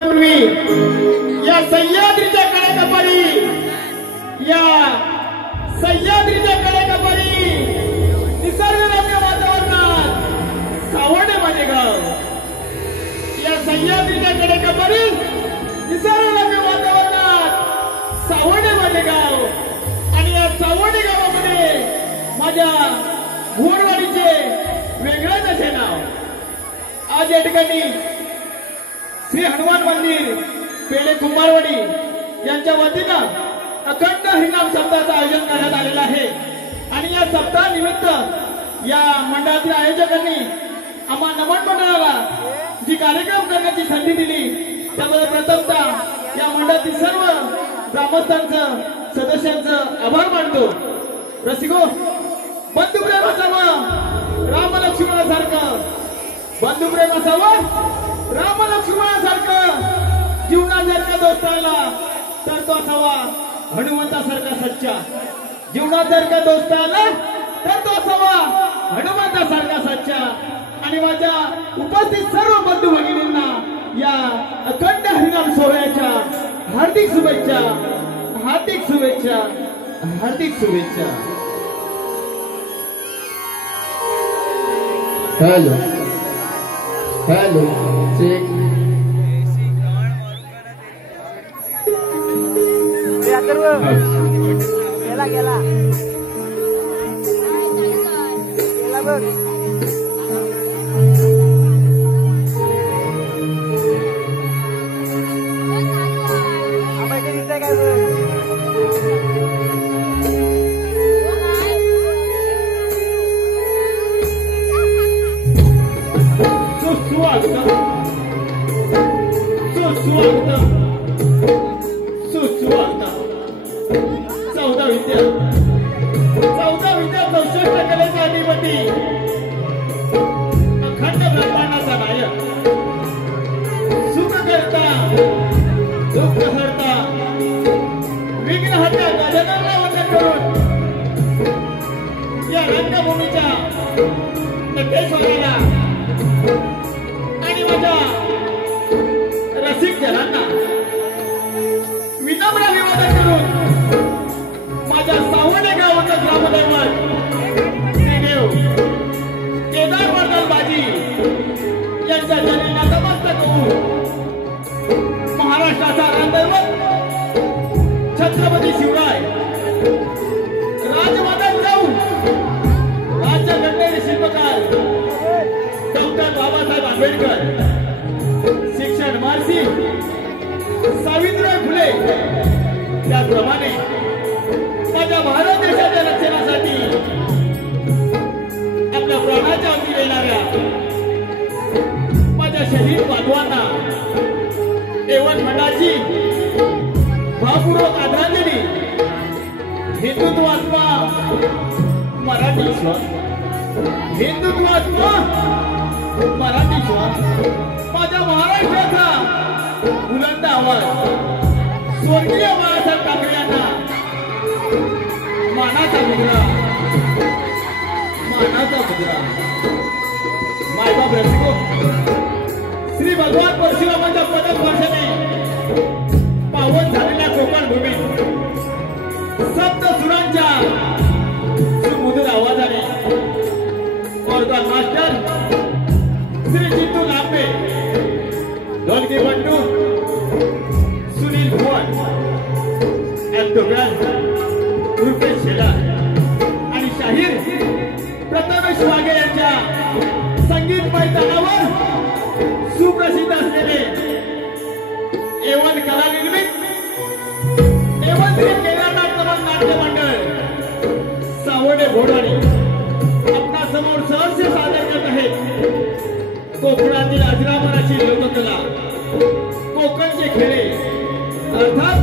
या सह्याद्रीच्या कडेकपारी निसर्गरम्य वातावरणात सावणे माझे गाव। या सह्याद्रीच्या कडेकपारी निसर्गरम्य वातावरणात सावणे माझे गाव। आणि या सावणे गावामध्ये माझ्या घोडवाडीचे वेगळेच असे नाव। आज या ठिकाणी श्री हनुमान मंदिर पेढे कुंभारवाडी यांच्या वतीनं अखंड हरिनाम सप्ताहाचं आयोजन करण्यात आलेलं आहे। आणि या सप्ताह निमित्त या मंडळातील आयोजकांनी आम्हा नमन मंडळाला जी कार्यक्रम करण्याची संधी दिली त्याबद्दल प्रथमतः या मंडळातील सर्व ग्रामस्थांचं सदस्यांचं आभार मानतो। रसिको, बंधुप्रेम असावं राम लक्ष्मणासारखं, बंधुप्रेम असावं राम लक्ष्मणासारखं। जीवनात जर का दोस्त आला तर तो असावा हनुमंतासारखा सच्चा। जीवनात जर का दोस्त आला तर तो असावा हनुमंतासारखा सच्चा। आणि माझ्या उपस्थित सर्व बंधू भगिनींना या अखंड हरिनाम सोहळ्याच्या हार्दिक शुभेच्छा, हार्दिक शुभेच्छा, हार्दिक शुभेच्छा। हेलो हेलो चेक गेला गेला गेला बघ। आम्हाला दिसतंय काय बघ। चौदा विद्या 64 कलेचा अधिपती, अखंड ब्रह्मांडाचा नायक, सुख करता दुःख हरता विघ्न हरता गजाननला वंदन करून या रंगभूमीच्या नटेश्वराला आणि माझ्या रसिक जनांना विनम्र अभिवादन करून माझ्या सावणे गावाचं ग्रामदैवत श्रीदेव केदार वर्धन बाजी यांच्या चरणी नतमस्तक होऊन महाराष्ट्राचा राजदैवत छत्रपती शिवराय राजमाता जाऊ राज्यघटनेचे शिल्पकार डॉक्टर बाबासाहेब आंबेडकर, शिक्षण महर्षी सावित्रीबाई फुले त्याप्रमाणे माझ्या भारत देशाच्या रक्षणासाठी आपल्या प्राणाच्या अवधी देणाऱ्या माझ्या शहीद बांधवांना एवढ मंडळाची भावपूर्वक आदरांजली। हिंदुत्वात्मा मराठी श्वास, हिंदुत्वात्मा मराठी श्वास, माझ्या महाराष्ट्राचा बुलंद आवाज स्वर्गीय बाळासाहेब ठाकरे यांना मानाचा मुद्रा, मानाचा मुद्रा। मायबाप रसिको, श्री भगवान परशुरामाच्या पदस्पर्शाने पावन झालेल्या कोकण भूमीत सप्त सुरांच्या सुमधुर आवाजाने ऑर्गन मास्टर श्री जितू लांबे, ढोलकी बंडू सुनील भुवन, रुपेश शेलार आणि शाहीर प्रथमेश वाघे यांच्या संगीत मैदानावर सुप्रसिद्ध असलेले एवन कला निर्मित एवन श्री केदारनाथ नमन नाट्य मंडळ सावणे घोडवाडी आपणासमोर सहर्ष सादर करत आहेत कोकणातील अजरामराची लोककला, कोकणचे खेळे अर्थात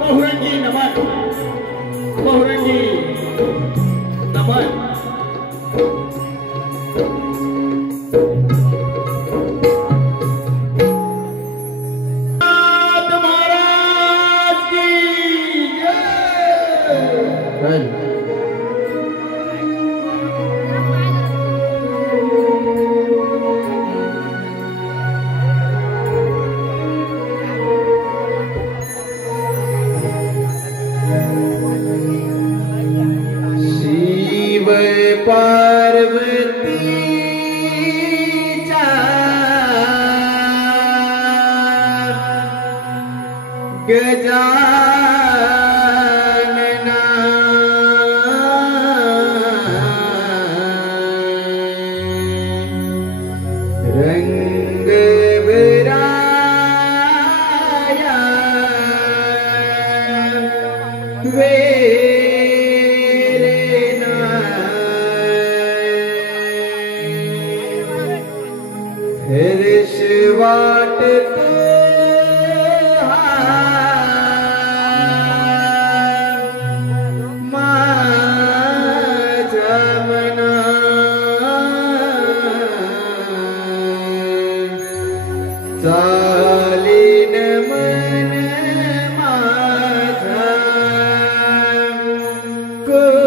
बहुरंगी नमन, बहुरंगी नमन। महाराज की जय। गजानना रंग भराया वेलना हर्ष वाटतो चालीन मन माझा कोकणा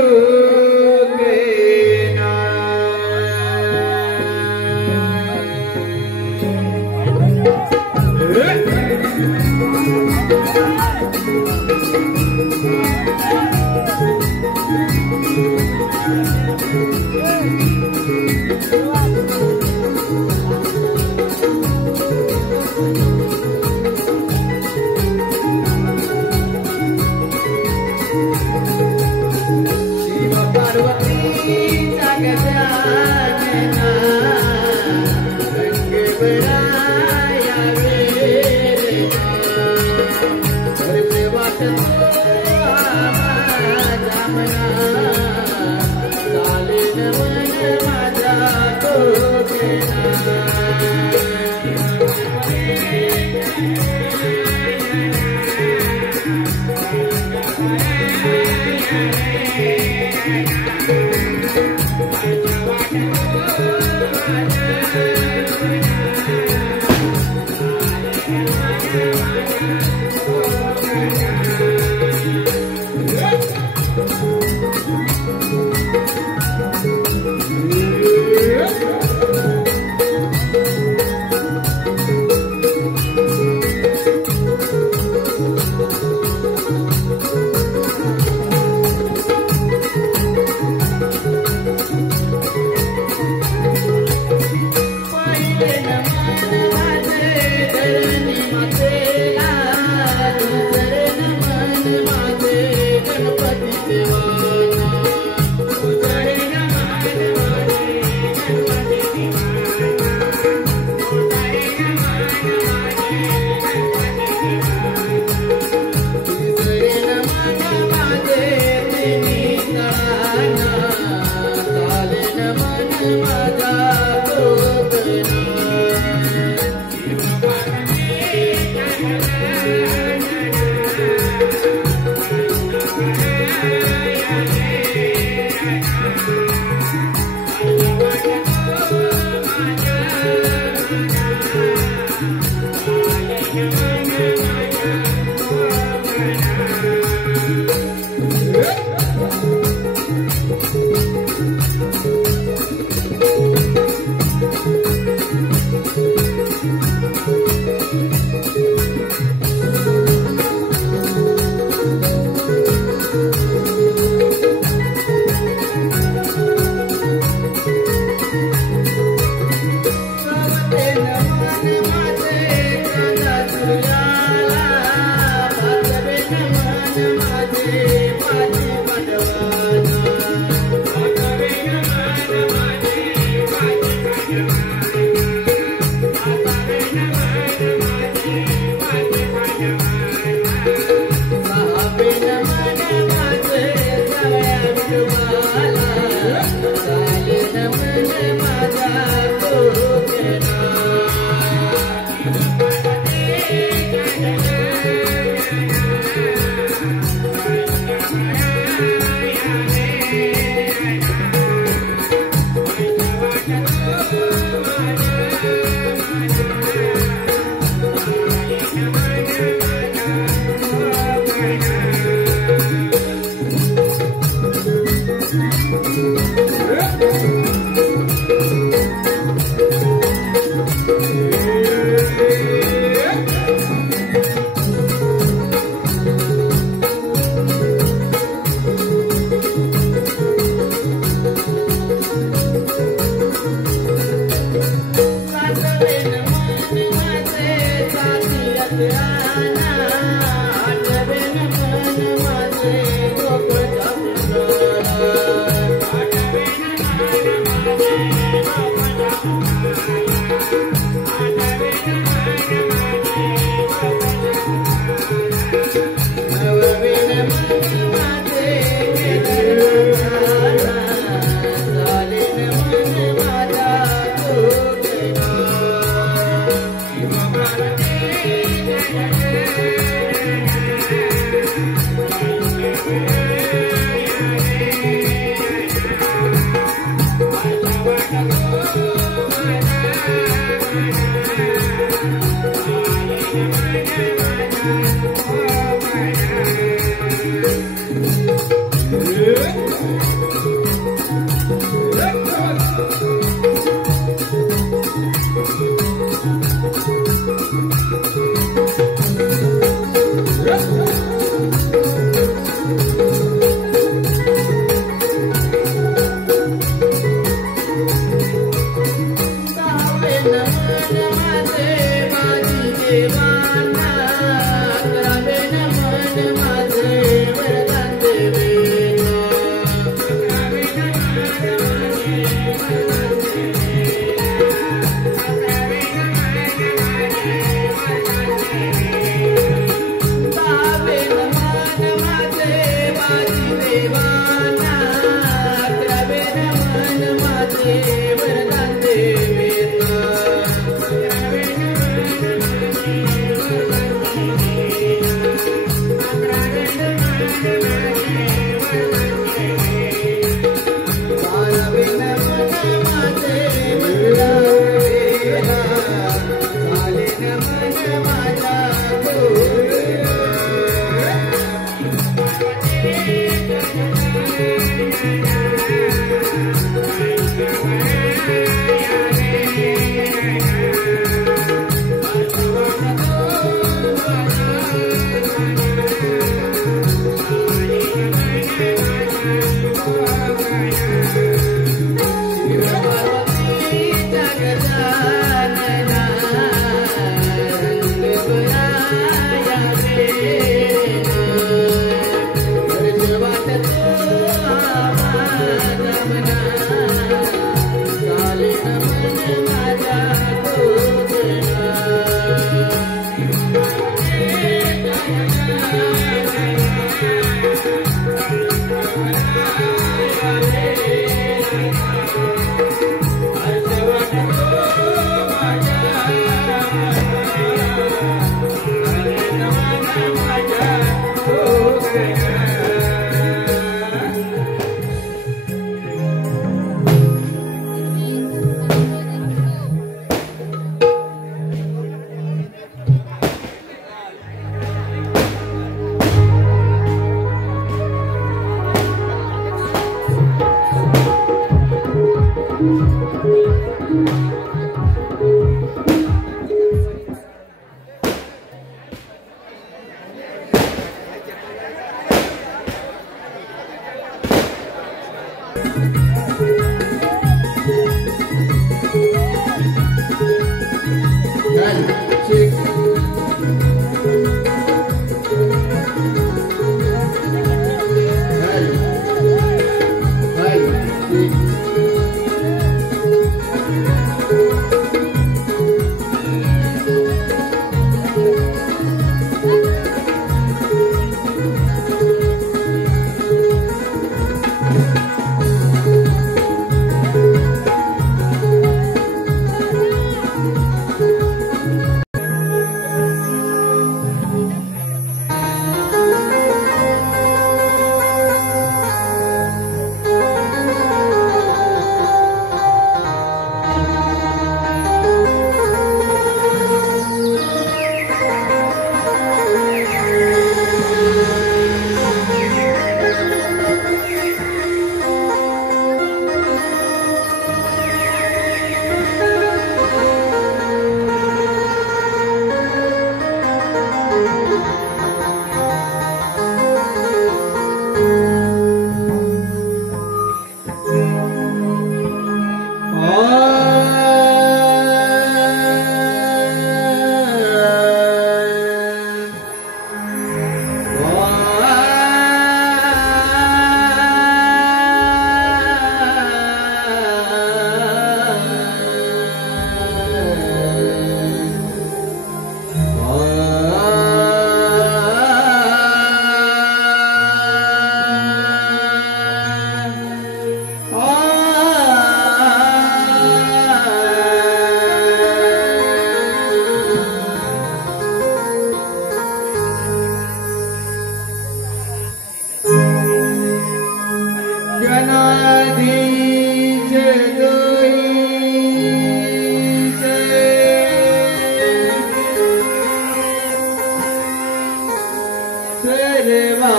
सर्वा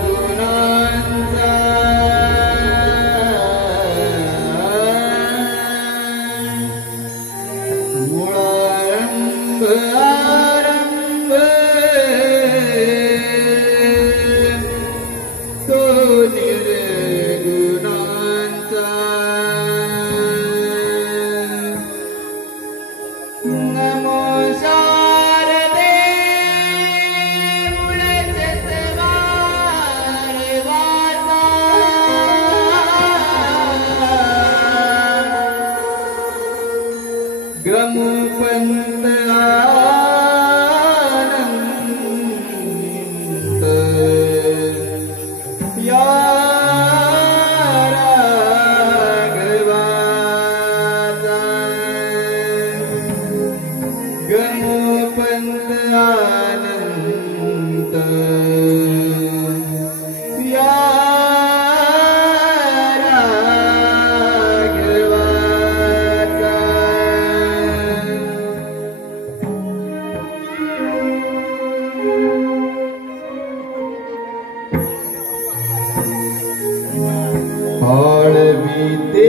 गुणांचा मूळारंभ आरंभ तो निर्गुणांचा नमो शारदे गमुपंत आनंत या राघवाचा गमुपंत आनंत या आळविते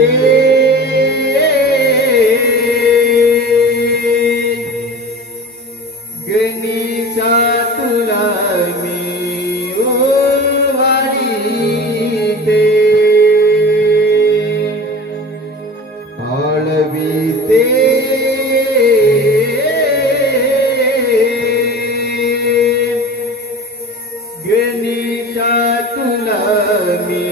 गणेशा तुला मी ओवाळीते आळविते गणेशा तुला मी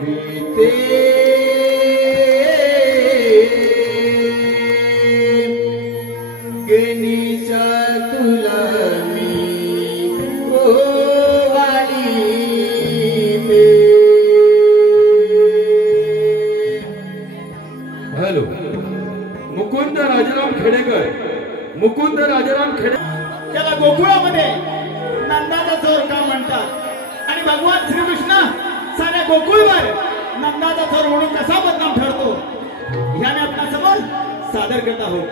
प्रीते गेनीच्या तुला मी ओवाळी ते. हॅलो, मुकुंद राजाराम खेडेकर. मुकुंद राजाराम खेडे, त्याला गोकुळामध्ये नंदाचा चोर का म्हणतात आणि भगवान श्रीकृष्ण साऱ्या गोकुळवर नंदाचा चोर म्हणून कसा बदनाम ठरतो ह्याने आपल्या समोर सादर करत आहोत.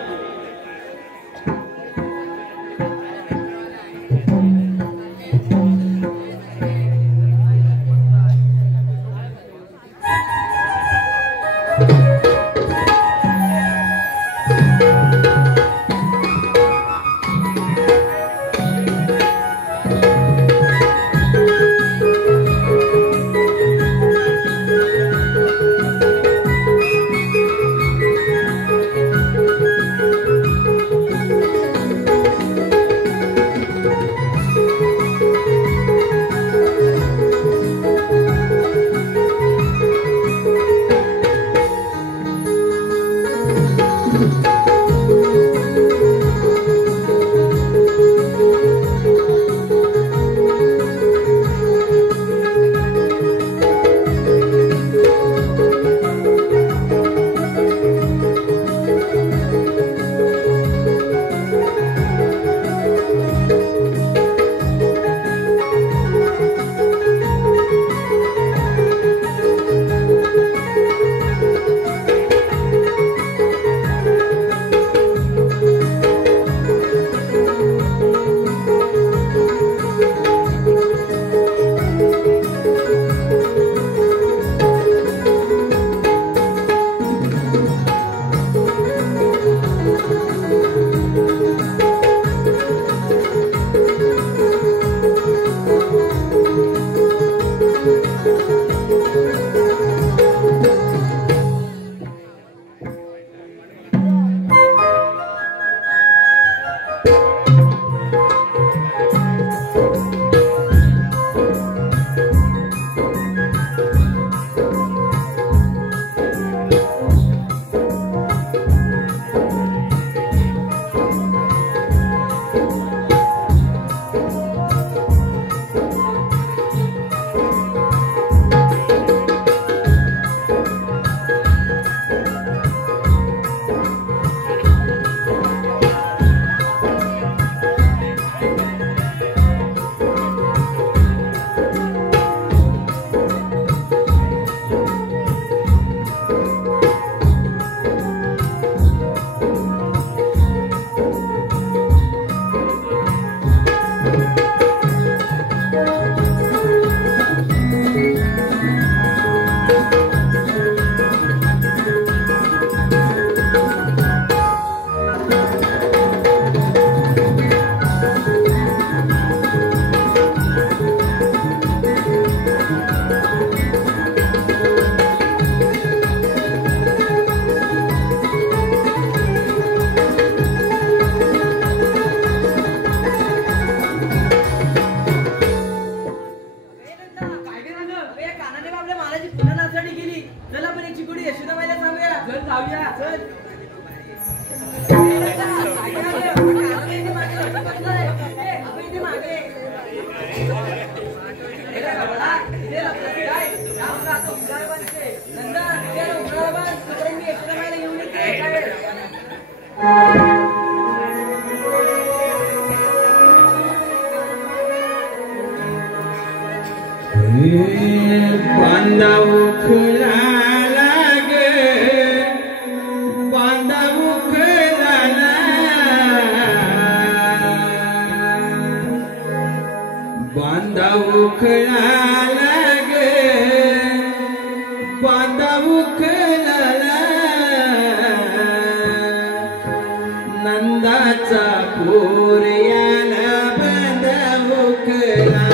नंदाचा पोर याला बंदवकला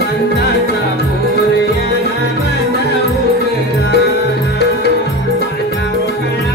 नंदाचा पोर याला बंदवकला बंदवकला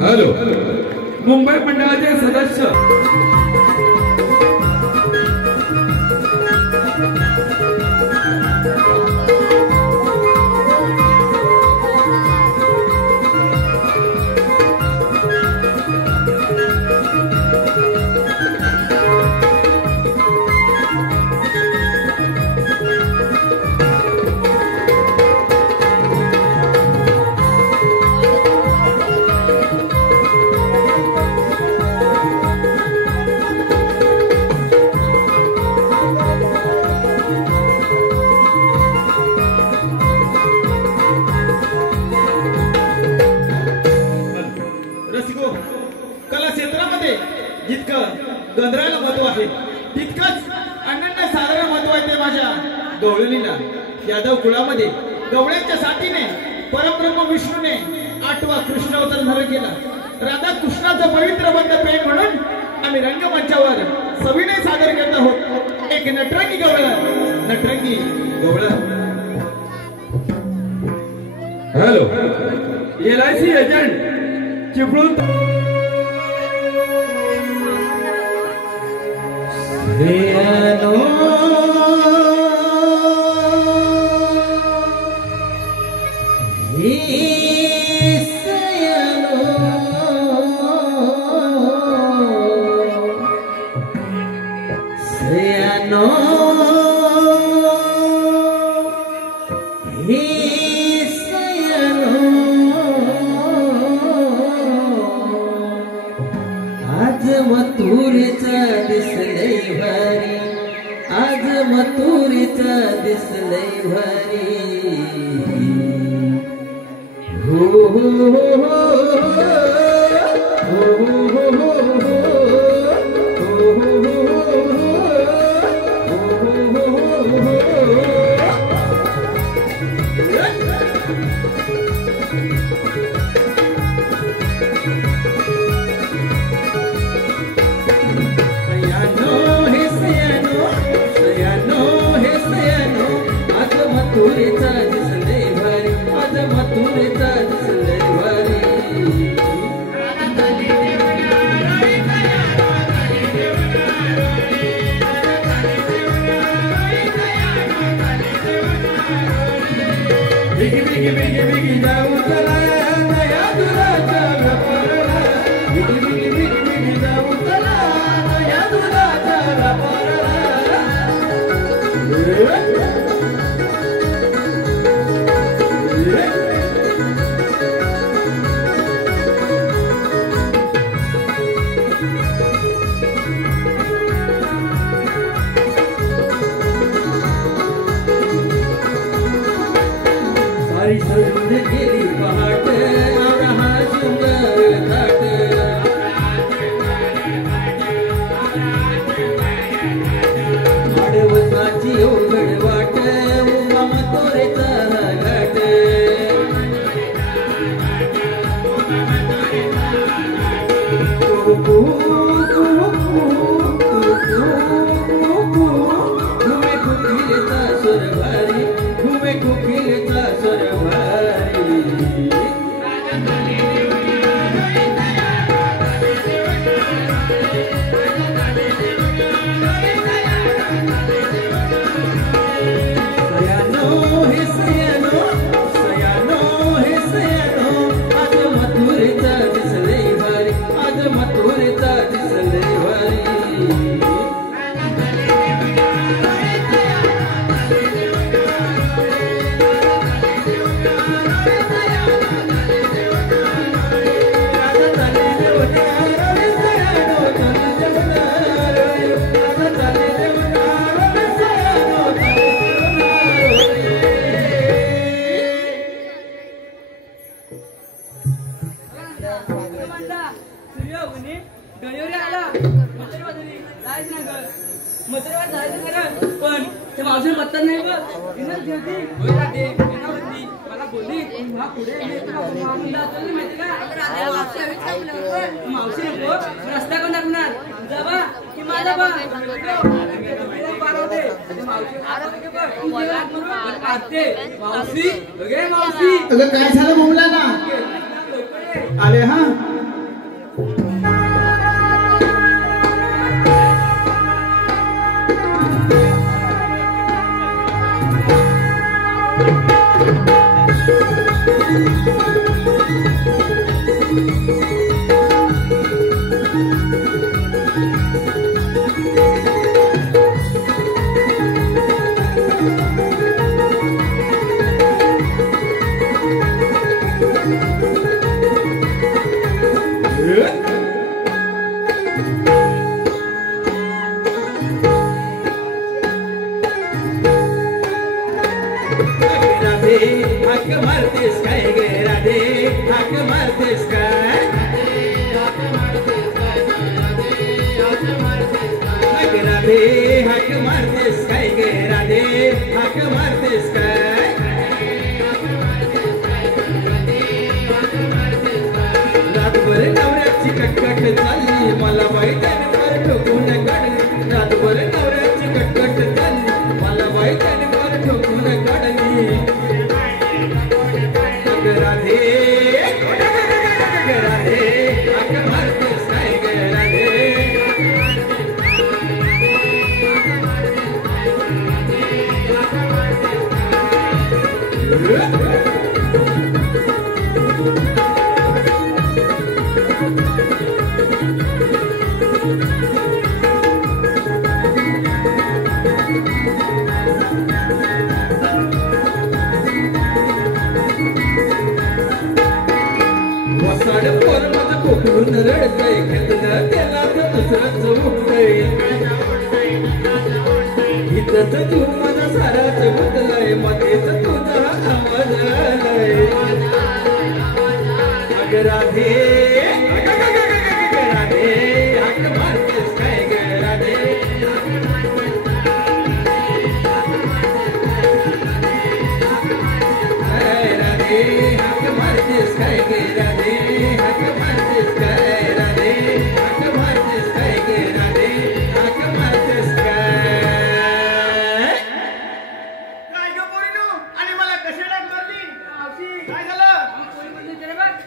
हॅलो मुंबई मंडळाचे सदस्य कला क्षेत्रामध्ये जितकं गंधराला महत्व आहे तितकंच अनन्य साधारण महत्व आहे ते माझ्या गवळणीला. यादव कुळामध्ये गवळ्यांच्या साथीने परब्रह्म विष्णूने 8वा कृष्ण अवतार धारण केला. राधा कृष्णाचं पवित्र बंध प्रेम म्हणून आम्ही रंगमंचावर सविनय सादर करत आहोत एक Natrangi गवळा. Natrangi गवळा. Hello LIC agent Chiplun आज मथुरेचा दिसलय भारी. आज मथुरेचा दिसलय भारी. हो हो हो अगं काय झालं मुलांना आले हा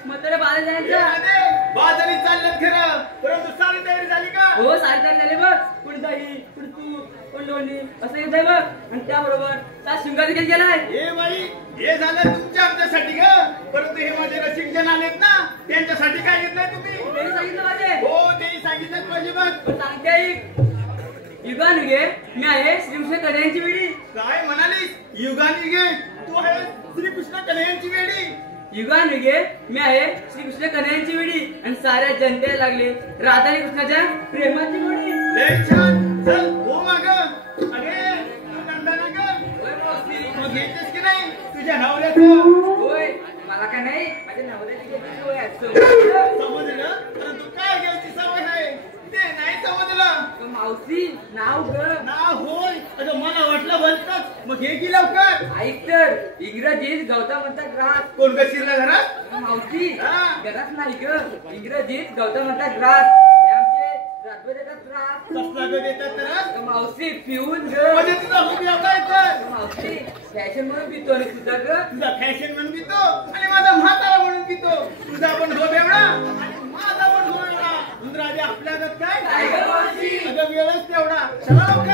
म्हातारे बाळा जायचं लोणी असं येतंय बघ. आणि त्याबरोबर 7 शृंगार देखील गेलाय. हे बाई हे झालं तुमच्या आमच्यासाठी ग, परंतु हे माझे रसिक जण आलेत ना त्यांच्यासाठी काय घेतलंय तुम्ही? त्यांनी सांगितलं माझे. हो ते सांगितलं पाहिजे बघ. पण सांगते ऐक. युगानुगे मी आहे श्रीकृष्ण कन्हैयांची वेडी. काय म्हणालीस? युगानिगे तू आहे श्रीकृष्ण कन्हैयांची वेडी. युगानुगे मी आहे श्रीकृष्ण कन्हैयांची वेडी. आणि साऱ्या जनतेला लागले राधा आणि कृष्णाच्या प्रेमाची गोडी. लय छान. चल हो माग. अरे नंदना ग, होय मावशी. मग घेतेस की नाही तुझ्या नवऱ्याचं? होय मला काय नाही, माझ्या नवऱ्याची घ्यायची सवय आहे. समजलं, परंतु काय घ्यायची सवय आहे ते नाही समजलं. तो मावशी नाव ग. ना होय. अगं मला वाटलं बोलतच, मग हे की लवकर. ऐक तर इंग्रजीत गौतम म्हणतात ग्रास. कोण ग शिरला घरात? मावशी हा. घरात नाही ग, इंग्रजीत गौतम म्हणतात ग्रास. हे आमचे राजवट देतात त्रास. कसला ग देतात तर? मावशी पिऊन ग. म्हणजे तुझा खूप एवढा येतं. मावशी फॅशन म्हणून पितो आणि तुझा ग. तुझा फॅशन म्हणून पितो आणि माझा म्हातारा म्हणून पितो. तुझा पण झोप एवढा आणि माझा पण झोप एवढा. उंदराजी आपल्या हातात काय? काय ग मावशी? अगं वेळच तेवढा. चला लवकर.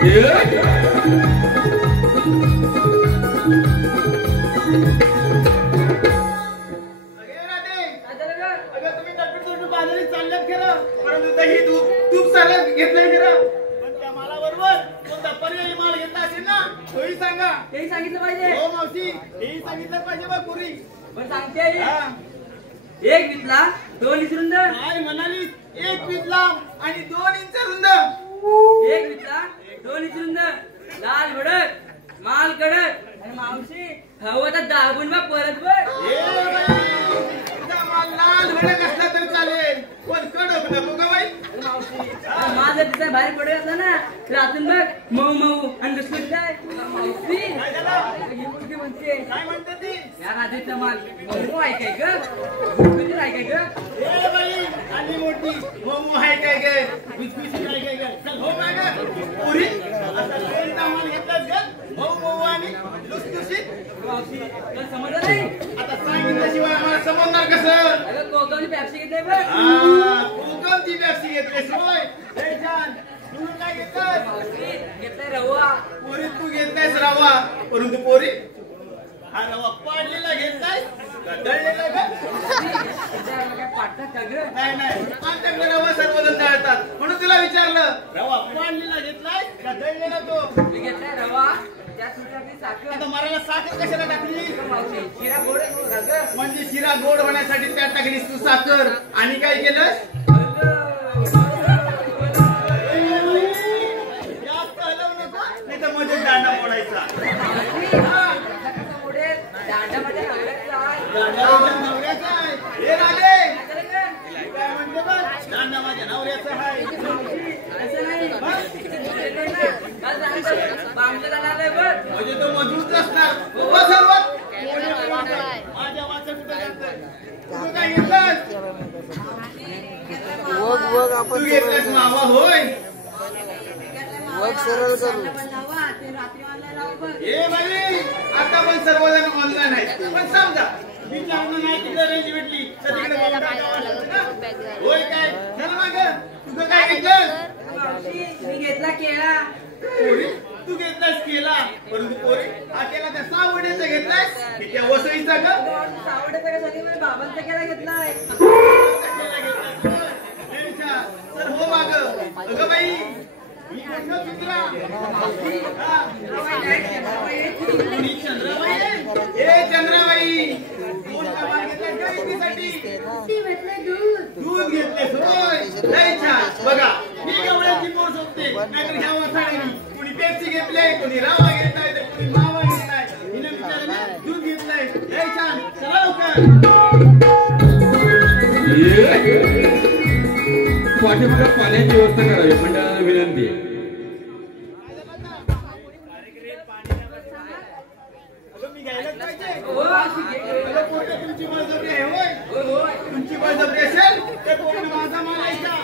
अगे राधे, काय झालं ग? अगं तुम्ही डॉक्टर बाजारी चालल्यात खरं, परंतु दही तूप सारं घेतलंय खरं. पण त्या मालाबरोबर कोणता पर्यायी माल घेतला असेल ना तोही सांगा. तेही सांगितलं पाहिजे. हो मावशी हेही सांगितलं पाहिजे बघ पुरी. पण सांगते आई. हा. एक विकला 2 इंच रुंद. काय म्हणाली? 1 फीट लांब आणि 2 इंच रुंद. एक विकला 2 इंच रुंद. लाल भडक माल कडक. आणि मावशी हवं तर दाबून बघ परत बघ. ए बाई, तुझा माल लाल भडक असला तर चालेल, पण कडक नको का बाई? मावशी माझं तिचा बाहेर पडत असला ना रातून बघ मऊ मऊ आणि दुसरं काय मावशी काय झालं? ही मुलगी म्हणते काय म्हणते ती? या राधेचा माल मऊ ऐकाय ग गुटगुटीत ऐकाय ग. ए बाई आणि मोठी मोमो आहे काय गे? बिस्किट आहे काय गे? चल हो माग. पुरी आता ट्रेनचा माल घेतलास ग? मऊ मऊ आणि लुसलुसीत. मावशी तुला समजलं नाही? आता सांगितल्याशिवाय आम्हाला समजणार कसं? अगं कोकणी पॅप्सी घेते बघ. कोकणची पॅप्सी घेतलीस होय? लय छान. तू काय घेतलास? मावशी घेतलाय रवा. पोरी तू घेतलायस रवा, परंतु पोरी हा रवा पाडलेला घेतलायस का दळलेला ग? काय पाठतात का ग? नाही नाही, आमच्याकडे रवा सर्वजण दळतात म्हणून तुला विचारलं. रवा पाडलेला घेतलाय का दळलेला तो? मी घेतलाय रवा त्यात तुझ्याकडे साखर. आता मराला साखर कशाला टाकली? मावशी शिरा गोड आहे बघ ग. म्हणजे शिरा गोड होण्यासाठी त्यात टाकलीस तू साखर. आणि काय केलंस? जास्त हलवू नको, नाही तर मध्ये दांडा मोडायचा. दांडामध्ये नवऱ्याचा आहे. दांडा माझ्या नवऱ्याचा आहे. हे राधे काय म्हणते बघ? दांडा माझ्या नवऱ्याचा आहे. असं नाही. बांगला आलाय बघ. म्हणजे तो मजबूत असणार. हो सर्व माझ्या वाचा कुठं जातं? तू काय घेतलंस? वग आपण तू घेतलंस मावा होय? वग सरळ करू. हे बाई आता पण सर्वजण ऑनलाईन आहेत. पण समजा मी लागणार नाही तिकडे रेंज भेटली तर तिकडे होय काय? चल मग तुझं काय घेतलंस? मी घेतला केळा. पोरी तू घेतलास केला, परंतु पोरी हा केला त्या सावड्याचा घेतलास की त्या वसईचा ग? सावड्याचा काय झाली बाबांचा केळा घेतलाय. तर हो माग. अगं बाई मी म्हटलं चित्रा. कोणी चंद्राबाई आहे? ए चंद्राबाई कोण कामाला घेतलाय का इकडीसाठी? दूध घेतलेस होय? लय छान. बघा ही गवळ्याची पोर झोपते, नाहीतर ह्या वसाड्यानी कोणी पेप्सी घेतले, कोणी रावा घेतलाय, तर कोणी मावा घेतलाय. हिने बिचाराने दूध घेतलंय. लय छान. चला लवकर. पाठीमागे पाण्याची व्यवस्था करावी मंडळाला विनंती. अगं मी घ्यायलाच पाहिजे. हो, अशी घे. अगं पोरं तुमची बळजबरी आहे होय? हो, हो. तुमची बळजबरी असेल तर कोणी माझा माल ऐका.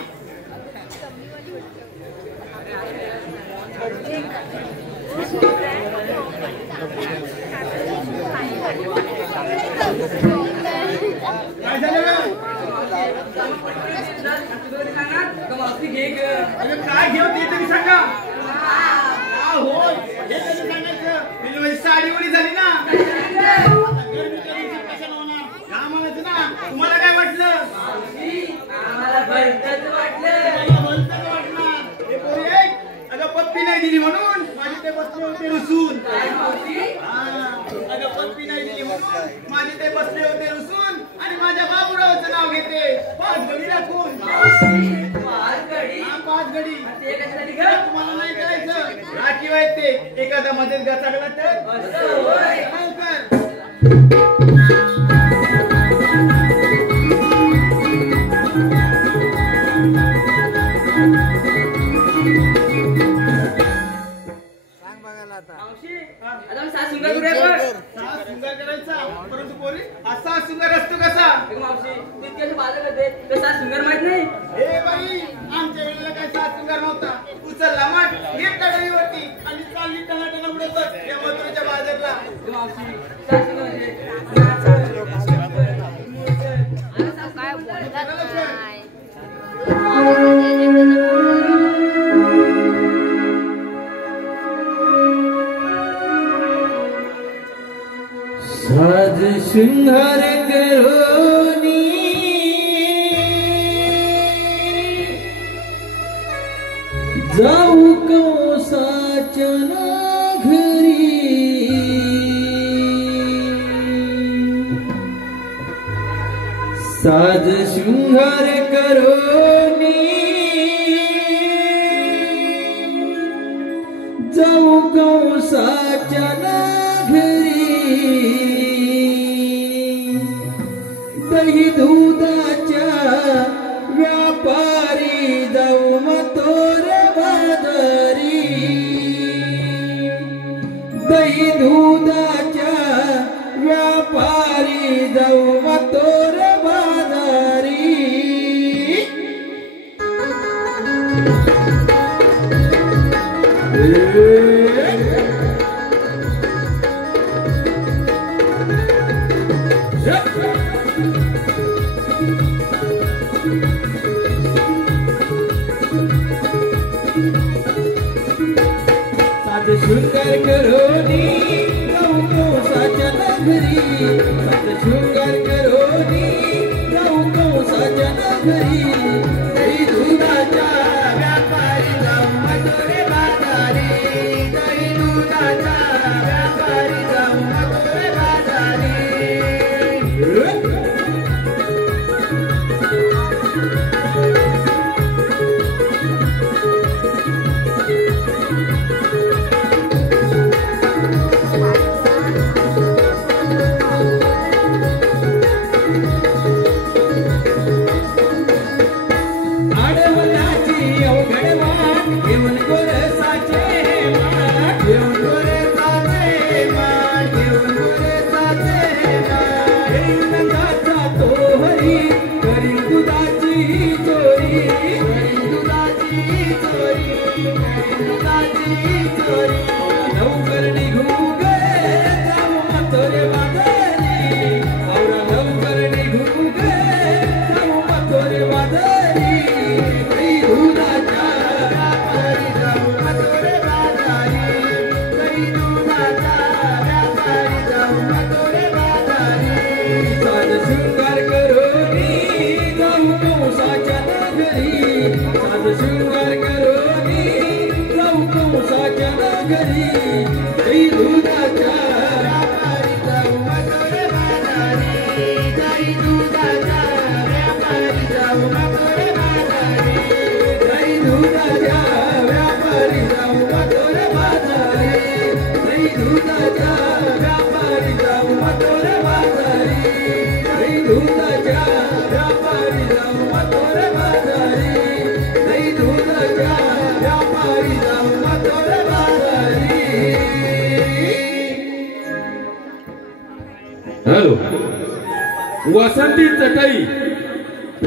काय झालं? मावशी घे ग. अरे काय घेऊ ते तरी सांगा. होय हे तरी सांगायचं. म्हणजे माझी साडी उडी झाली ना. काय म्हणायचं ना. तुम्हाला काय वाटलं. आम्हाला भलतंच वाटलं. हे पोरी अगं पप्पी नाही दिली म्हणून माझे ते बसले होते रुसून. अगं पप्पी नाही दिली म्हणून माझे ते बसले होते रुसून आणि माझ्या बाबूरावचं नाव घेते 5 घडी राखून. 5 घडी. 5 घडी. ते कशासाठी ग. तुम्हाला नाही करायचं. राखीव आहेत ते. एखादा मध्येच गचाकला तर असं होय. लवकर. सांग बघायला आता. मावशी आता मी सास सुंदर करूया पण. सहा शृंगार करायचा. परंतु पोरी असा शृंगार असतो कसा. मावशी तितके असे बालक होते तर सास सुंदर माहित नाही. हे बाई आमच्या वेळेला काय सात शृंगार नव्हता. उचलला माठ घेत डोळीवरती आणि चालली टनाटना उडत या मथुरेच्या बाजारला. मावशी सास सुंदर म्हणजे काय बोलतात काय साज शृंगार करोनी जाऊ कौसाच्या घरी. साज शृंगार करोनी जाऊ कौसाच्या घरी. दही दुधाच्या व्यापारी जाऊ मथुर बाजारी. दही दुधाच्या व्यापारी जाऊ मथुर बाजारी. साज शृंगार करोनी जाऊ कौसाच्या घरी. साज शृंगार करोनी जाऊ कौसाच्या घरी. दही दुधाच्या व्यापारी जाऊ मथुर बाजारी. दही दुधाच्या व्यापारी जाऊ मथुर बाजारी. आडवलाची अवघड वाट घेऊन गोरसाचे माठ. घेऊन गोरसाचे माठ. घेऊन गोरसाचे माठ. रंगाचा तो हरी करी दुधाची चोरी. करी दुधाची चोरी. करी दुधाची चोरी. लवकर निघू गे जाऊ मथुर बाजारी. आवरा लवकर निघू गे जाऊ मथुर बाजारी. दही दुधाच्या व्यापारी जाऊ मथुर बाजारी. दही दुधाच्या व्यापारी जाऊ मथुर बाजारी. साज शृंगार करोनी जाऊ कौसाच्या घरी. साज शृंगार करोनी जाऊ कौसाच्या घरी. दही दुधाच्या व्यापारी जाऊ मथुर बाजारी. दही दुधाच्या व्यापारी जाऊ मथुर बाजारी. दही दुधाच्या व्यापारी जाऊ मथुर बाजारी. दही दुधाच्या व्यापारी जाऊ मथुर बाजारी. दही दुधाच्या व्यापारी जाऊ मथुर बाजारी. दही दुधाच्या व्यापारी जाऊ मथुर बाजारी. हॅलो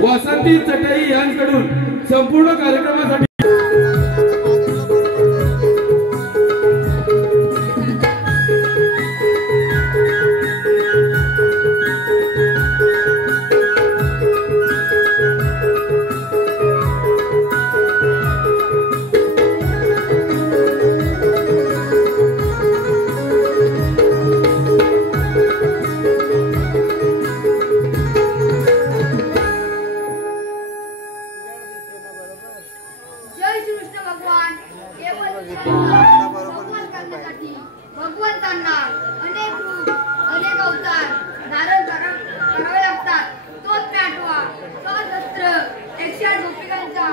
वासंती चटई यांकडून संपूर्ण कार्यक्रमासाठी कृष्ण भगवान केवळ भगवान करण्यासाठी भगवंतांना अनेक रूप अनेक अवतार धारण करावे लागतात. तोच मी आठवा. सहस्त्र 108 गोपिकांचा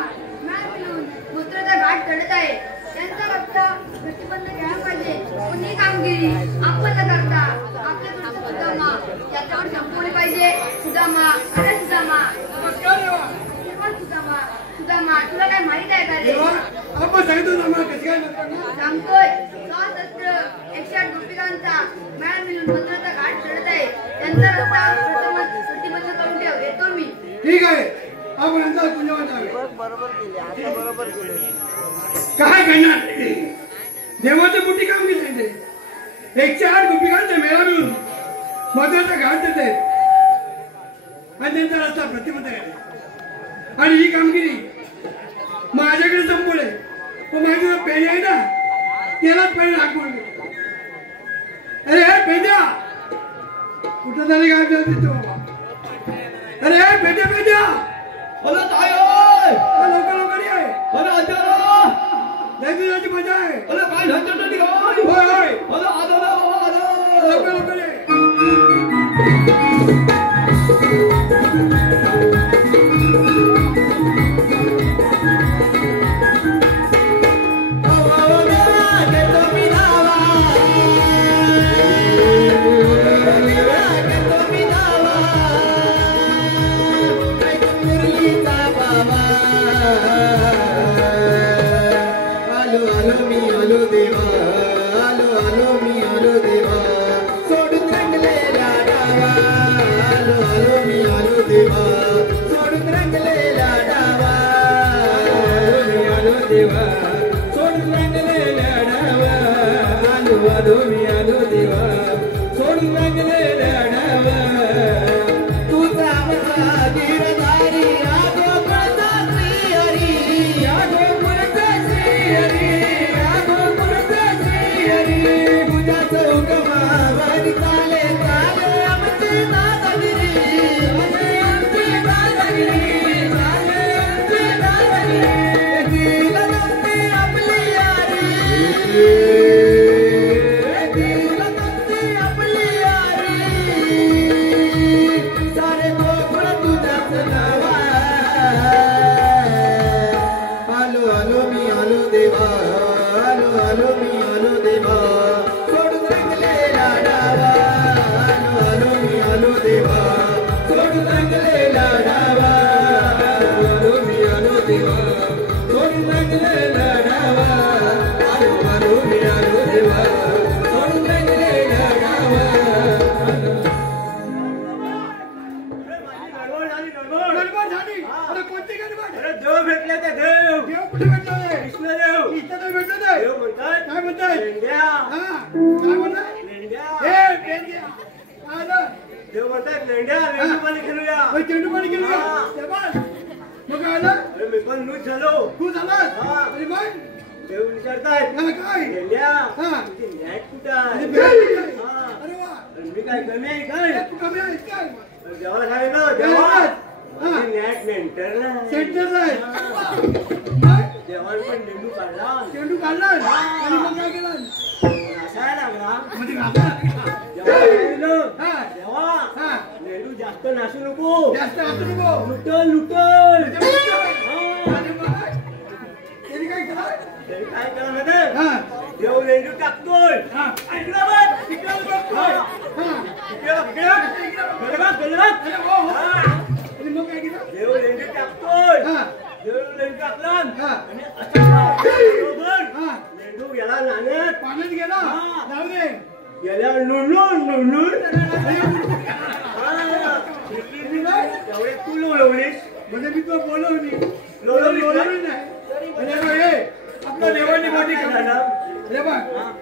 मेळ मिळून मथुरेचा घाट चढत आहे. त्यांचा रस्ता प्रतिबंध घ्यायला पाहिजे. पण ही कामगिरी आपण न करता आपले कृष्ण सुदामा याच्यावर संपवली पाहिजे. सुदामा, अरे सुदामा, सुदामा, सुदामा, तुला काय माहित आहे का रे? आपण सांगतो ना कसं काय सांगतोय. सहस्त्र 108 गोपिकांचा मेळ मिळून मथुरेचा घाट चढत आहे. त्यांचा रस्ता प्रतिबंध करून ठेव. येतो मी. ठीक आहे. आपण अंदाज पुण्यवान आहे. बरोबर केले आता बरोबर केले. काय करणार देवाचे मोठी काम केले. 108 गोपिकांचा मेळा मिळून मथुरेचा घाट देते आणि त्यांचा रस्ता प्रतिबंध आहे. आणि ही कामगिरी माझ्याकडे संपवले. पण माझी जो पेढी आहे ना त्यालाच पहिले हाकून अरे हे पेढ्या कुठं झाली काय तो बाबा. अरे हे पेढ्या पेढ्या हॅलो ताई लवकर लवकर ये. हॅलो आचारा जायची मजा आहे. हॅलो काय झंझट नाही काय होय होय हॅलो आचारा लवकर लवकर ये.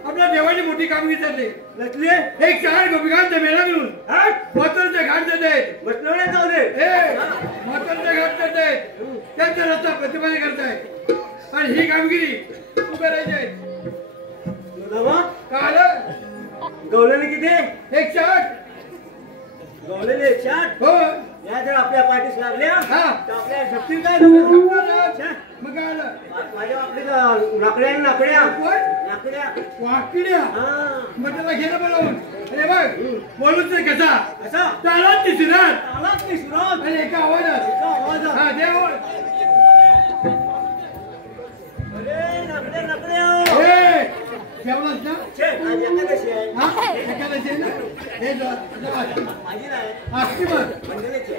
आपल्या देवाची मोठी कामगिरी चालली. 108 गोपिकांचा मेळा मिळून मथुरेचा घाट देते. मथुरेचा घाट देते. त्यांचा रस्ता प्रतिबंध करताय. आणि ही कामगिरी तू करायची आहे. काय गवलेले किती? 108. गवलेले 108. हो या जर आपल्या पाठीस लागल्या हा तर आपल्या शक्ती काय मग काय आलं माझ्या आपल्या नकड्या नकड्या कोण? नकड्या वाकड्या हा मग त्याला घेणं बोलावून अरे बघ बोलूच नाही कसा कसा तालात तिसरात आलाच नाही सुरात आणि एका आवाजात हा दे आवाज अरे नकड्या नकड्या ए जेवलास ना छे आज एकादशी आहे हा एकादशी आहे ना हे जा माझी नाही असती मग मंडळीची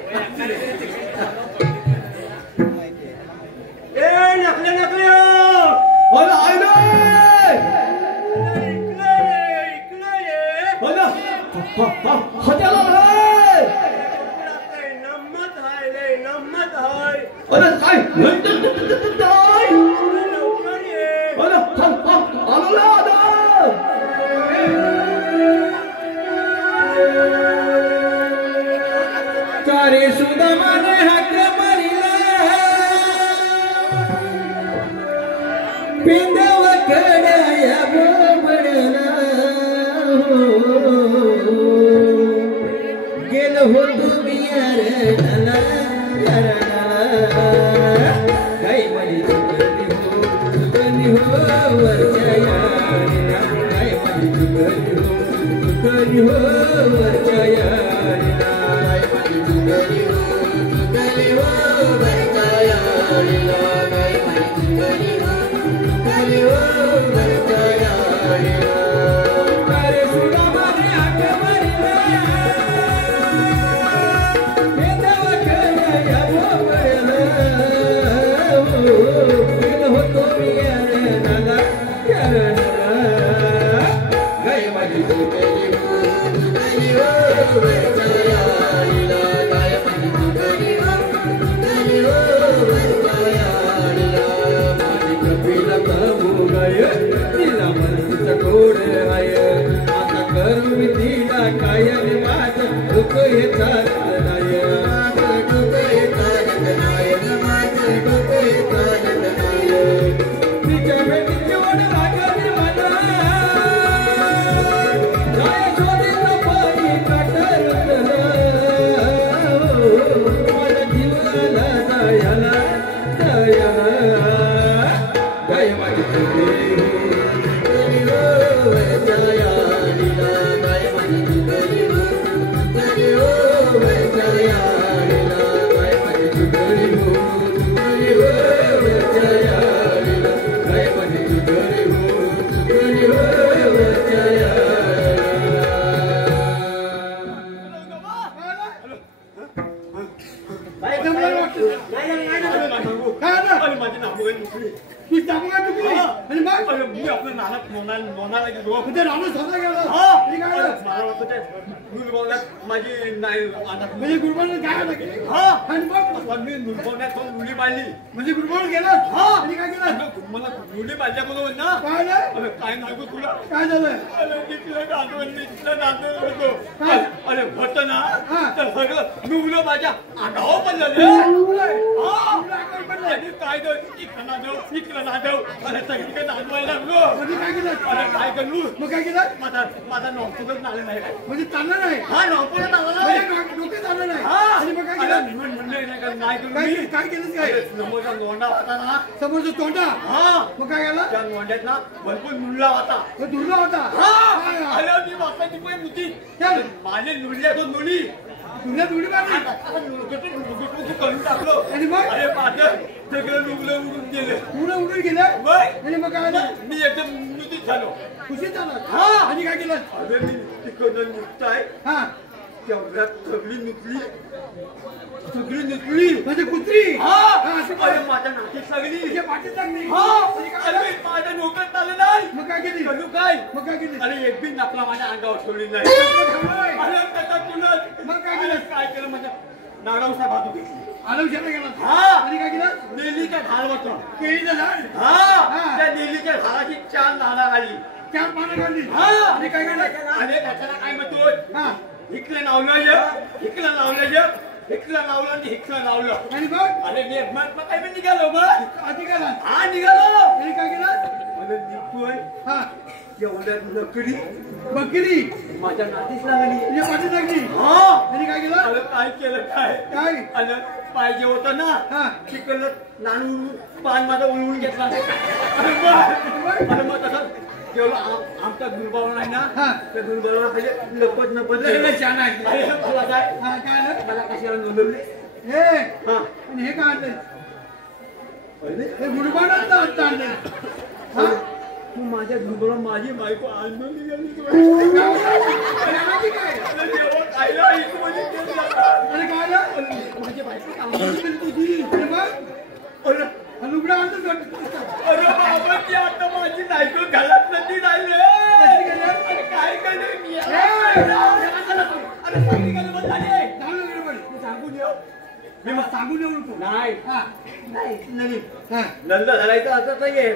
ए नकड्या नकड्या अरे आयले इकडे ये अरे हजाला नम्मत हाय रे नम्मत हाय अरे काय लवकर ये अरे आलो ना चारे सुदामाने हाक मारिला पिंदव कड्या बोबडना गेलो हो तुम्ही अरणाला काही माझी चुकली हो वरच्या यारीला काही माझी चुकली हो वरच्या यारीला म्हणजे गुरुबाने काय मुली पाळली म्हणजे गुरुबाने गेला आणि काय केलं मला मुली पाळल्याबरोबर ना काय नाही काय नाही तुला काय झालं अरे होत ना हा. तर सगळं नुगलं माझ्या अंगावर पडलं काय इकडं नादव अरे सगळीकडे नादवायला लागलो म्हणजे काय केलं अरे काय करू मग काय केलं माझा नॉकपूरच नालं नाही काय म्हणजे चाललं नाही हा नॉकपूरच आला म्हणजे डोकं चाललं नाही आणि मग काय केलं काय केलं काय समोरचा गोंडा होता ना समोरचं तोंडा हा मग काय केलं त्या गोंड्यात ना भरपूर मुलला होता तो दुर्गा होता अरे मी वाचायची पण होती चल. माझे नुडल्या तो नुडी दुर्गात उडी मारली करून टाकलो आणि मग अरे माझं सगळं नुगलं उडून गेलं पूर्ण उडून गेलं आणि मग काय झालं मी एकदम नुतीत झालो खुशीत झालं हा. आणि काय केलं अरे मी तिकडं नुकताय हा तेवढ्यात सगळी नुकली म्हणजे कुत्री अरे माझ्या नातीत लागली तिच्या पाठीत लागली अरे माझ्या नोकत आलं नाही मग काय केली करू काय मग काय केली अरे एक बी नकला माझ्या अंगावर ठेवली नाही अरे त्याचा पुन्हा मग काय केलं? काय केलं माझ्या नागावसा बाजू घेतली आलवशाला गेला हा. आणि काय केलं नेलीच्या ढालवतो केळीचं झाड हा त्या नेलीच्या झाडाची 4 नाला आली 4 पानं काढली हा. आणि काय केलं आणि त्याच्याला काय म्हणतो हा इकडे लावलं इकडे लावलं आणि इकडे लावलं आणि बघ अरे मी मग काय मी निघालो मग आधी गेला हा निघालो आणि काय केलं मला निघतोय हा एवढ्यात नकडी बकरी माझ्या नातीच लागली तुझ्या पाठीत लागली हा आणि काय केलं अरे काय केलं काय काय अरे पाहिजे होतं ना हा. तिकडलं नाणू पान माझा उळवून घेतला अरे मग तसं जेवढं आमचा गुरुबाबा नाही हा. ना त्या गुरुबाबा म्हणजे लपत नपत छान आहे. अरे तुला काय हा, काय आलं? मला कशाला नोंदवले हे हा आणि हे काय आणलं? हे गुरुबाबांचं हात आणलं. हा? तू माझ्या गुरुबाबा माझी बायको आंदोलन गेली प्रेमाची काय? खायला म्हणजे अरे काय आलं? माझी बायको आंदोलन तुझी अरे मग? अरे हा लुगडा आणलं का? अरे बाबा ती आता माझी बायको घरात नदी राहिले अरे काय केलं मी अरे सांगितलं मग झाले जाऊ नका पण. मी सांगून येऊ मी मग सांगून येऊ नको. नाही हा. नाही नवीन हा. नंद घालायचं असं नाही आहे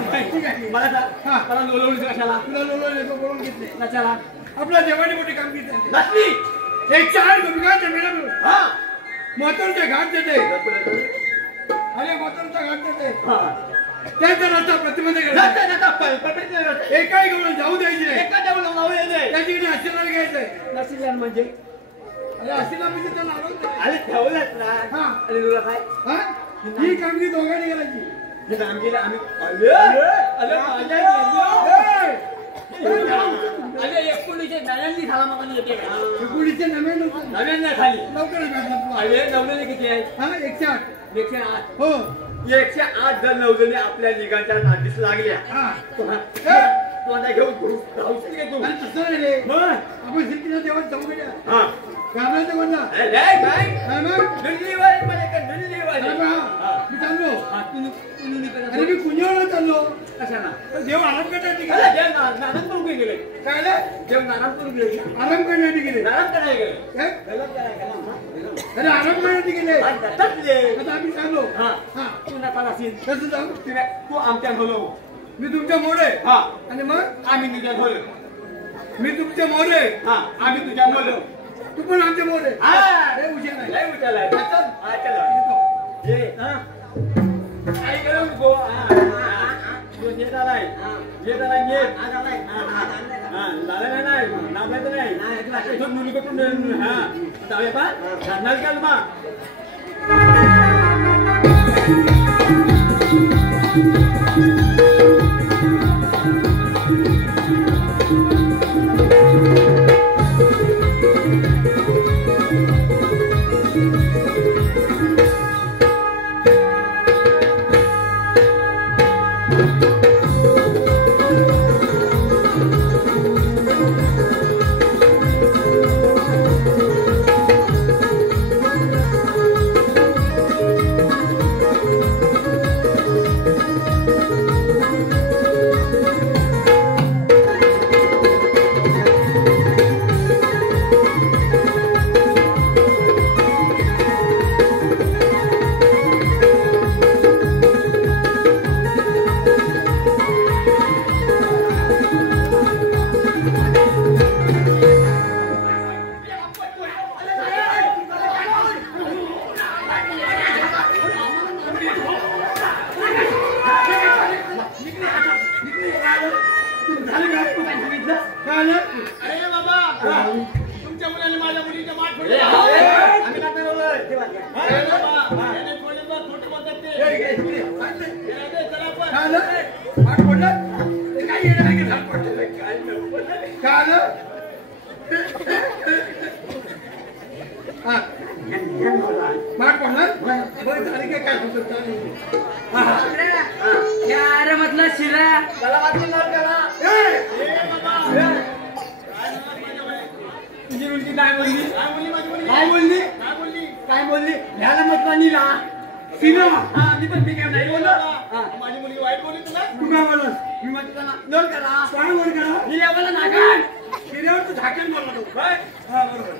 माहिती काय? मला सांग, हा. मला बोलवलीस कशाला तुला लोळलं येतो बोलून घेतले. कशाला आपल्या देवाने मोठी कामगिरी झाली. नसली एक 4 गुरुगाचे मिळून हा मोतरचे घाट देते. अरे मोतरचा घाट देते. हा त्यांचा रस्ता प्रतिबंध केला. जाता जाता पकडते एकाही गवळण जाऊ द्यायची नाही. एका देवाला नाव येते त्याच्याकडे आशीर्वाद घ्यायचंय. नसल्या म्हणजे अरे आशीर्वाद म्हणजे त्याला आरोग्य नाही. अरे ठेवलंच ना हा. अरे तुला काय हा? ही कामगिरी दोघांनी करायची. हे आमच्याला आम्ही अरे अरे माझ्या अरे एकोणीसशे 99 सालामध्ये येते का एकोणीसशे 99 नव्याण्णव खाली लवकरच भेटला तुला. अरे नवलेले किती आहे हा 108. 108 हो 108 जण नवजणी आपल्या निघाच्या नादीस लागल्या हा. तोंडा घेऊन धावशील का तू आणि तसं नाही रे. मग आपण शिर्डीच्या देवात जाऊ गेल्या. हा घाबरायचं कोणला? अरे बाय काय मग? दिल्लीवाले मला का दिल्लीवाले अरे बा, मी चाललो. हा तू अरे मी कुंजवळला चाललो. कशाला तर देव आराम करण्यासाठी अरे गेले. देव नारायणपूर गेले काय आलं? देव नारायणपूर गेले आराम करण्यासाठी गेले. नारायण करायला गेले काय? गलत करायला गेला अरे आराम करण्यासाठी गेले. आता आम्ही चाललो. हा हा तू नका असेल कसं जाऊ? तू आमच्या बोलव मी तुमच्या मोरे. हा आणि मग आम्ही तुझ्या बोलव मी तुमच्या मोरे. हा आम्ही तुझ्या बोलव तू पण आमच्या मोरे. हा लय हुशार आहे. लय उठायला आहे. चल. हा चला ये हा काय करू गो हा येत आलाय येत आलाय येत हा झालं नाही नावायचं नाही इथून मुली कुठून हा जाऊया पा जाणार का मग अरे बाबा तुमच्या मुलाने माझ्या मुलीच्या माठ फोडली आम्ही काय खोटे बोलतात ते चला पण काय आलं? हात पडला? ते काय येणं नाही की हात पडलं? काय आलं? हा. माठ पडला? बरं झाली काय होतं चालेल. हा, हा. यार म्हटलं शिरा त्याला वाचून नोट करा ए! तुझी मुलगी काय बोलली काय बोलली माझी मुलगी? काय बोलली काय बोलली? काय बोलली ह्याला मत नीला सिनेमा. हा मी पण मी काय नाही बोललो हा माझी मुलगी वाईट बोलली तुला? तू काय बोलस मी मग तुला नोट करा काय बोल करा? मी यावला नाकान सिनेमावर तू झाकेल बोलला तू. काय हा, बरोबर.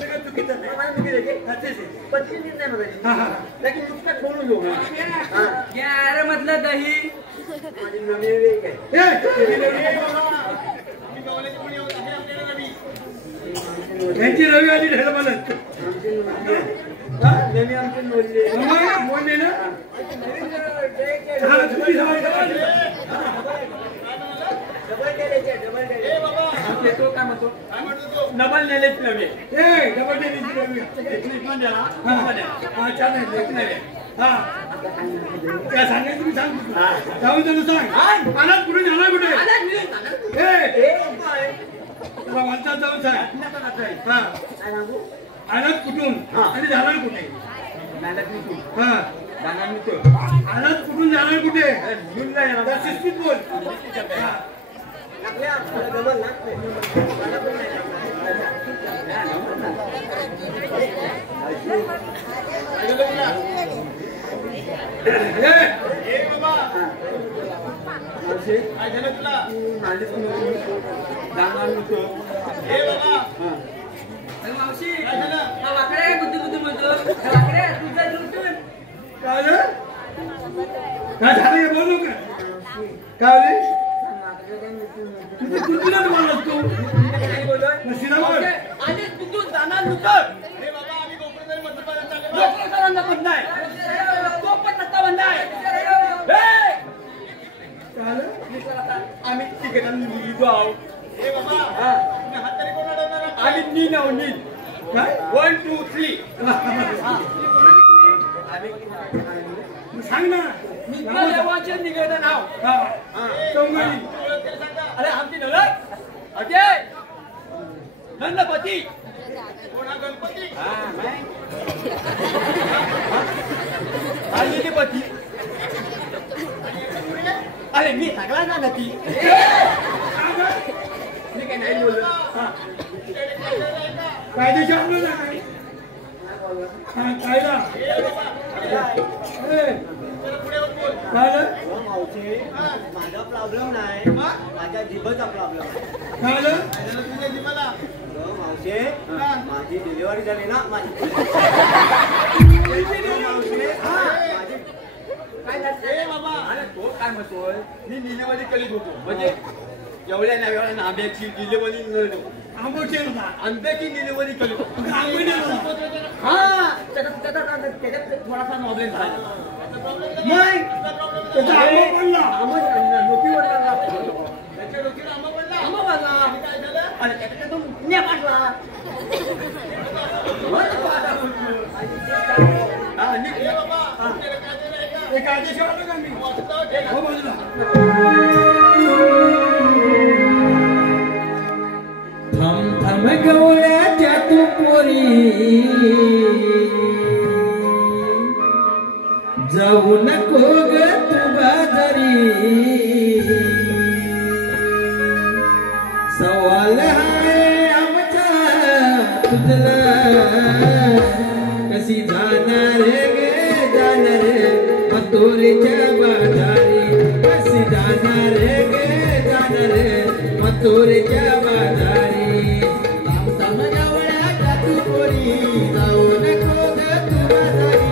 ते काय चुकीचं नाही. मला मुलगी देते हा, तेच आहे. पण ती नाही म्हणाली हा, हा. लेकिन नुसतं खोलून घेऊ हा यार म्हटलं दही माझी नवी वेग आहे ए! यांची रवी आली ढेर म्हणत. नेहमी आमचे नोंदले बोलले ना? हा, तुम्ही सवाल करा. डबल केले डबल केले येतो काय म्हणतो काय म्हणतो तो? डबल नेलेच नव्हे ए डबल डेनीची रवी. एकलीच पण द्या ना हा. पण द्या. हा, छान आहे. एक नव्हे हा. काय सांगायचं मी सांग तुला. हा. जाऊन त्याला सांग. अनाथ कुठे जाणार कुठे? आलाच मी. ए काय? तुला वाचतात जाऊन सांग. नका नका. हा. काय सांगू? अनाथ कुठून हा. आणि जाणार कुठे? नाल्यात मी तू. हा. जाणार मी तू. अनाथ कुठून जाणार कुठे? घेऊन जा येणार. त्या शिस्तीत बोल. हा. आपल्या डबल ना. मला पण नाही ए बाबा मावशी, काय झालं तुला? माझीच मुलगी. जाणार मी तू. ए बाबा अरे मावशी काय झालं? हा वाकडा आहे बुद्धी बुद्धी म्हणतो हा वाकडा आहे, तुझा लुटून काय झालं? काय झालं हे बोलू का? काय रे? तुला बोलत तू काय बोलतोय? नशिला बोल. आधीच कुठून जाणार नुसतं. हे बाबा आम्ही कोकणात मतदान चाललो. लोकसरांना पण नाही. तो पण नसता बंद आहे. हे! काय झालं? आम्ही तिघांनी मुलगी आहोत. हे बाबा हा. तुम्ही हात तरी कोण अडवणार आहात? आम्ही नील आहोत नील. काय? 1 2 3. सांग ना. मित्र देवाचे निगेलं नाव. हा. हा. चौघडी. अरे आमची नलक. अजय. गणपती. कोणा गणपती? आणि पती. अरे मी सगळा ना नक्की. मी काय नाही बोललो. हा. कायदेशीर आपलं नाही. हा, कायदा. ए, काय झालं? मावशी माझा प्रॉब्लेम नाही माझ्या जिभेचा प्रॉब्लेम आहे काय झालं? काय झालं तुझ्या जीवाला? मावशी माझी डिलिव्हरी झाली ना माझी मावशी माझी काय झालं? ए बाबा अरे तो काय म्हणतोय मी डिलिव्हरी करीत होतो म्हणजे एवढ्या नव्या आंब्याची डिलिव्हरी नव्हती. आंबोशी होता. आंब्याची डिलिव्हरी करीत होतो. आंबोशी होता. हा त्याच्यात थोडासा प्रॉब्लेम झाला. त्याचा आंबा पडला. डोकीवर त्याच्या डोकीवर आंबा पडला. आंबा पडला. काय झालं? अरे त्याच्यातून पुण्या पाडला. हा निघ बाबा. हे कायदेशीर आलं का मी? हो बाजूला. थम थम गवळ्याच्या तू पोरी जाऊ नको ग तू बाजारी सवाल हाय आमचा तुझला कशी जाणार गे जाणार मथुरेच्या बाजारी कशी जाणार गे जाणार मथुरेच्या बाजारी थांब थांब गवळ्याच्या तू पोरी जाऊ नको ग तू बाजारी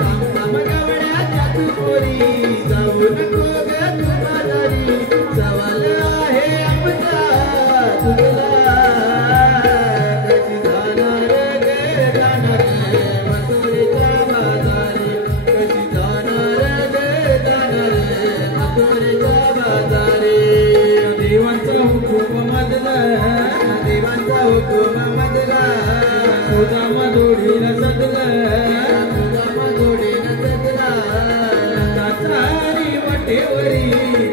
थांब थांब गवळ्याच्या तू पोरी जाऊ नको ग तू बाजारी सवाल आहे आमचा तुझला कशी जाणार गे जाणार मथुरेच्या बाजारी कशी जाणार गे जाणार मथुरेच्या बाजारी देवांचा हुकूम मधला देवांचा हुकूम मधला तुझा मधोडीला सदला तुझा मधोडीला सदला नंदाचारी वाटेवरी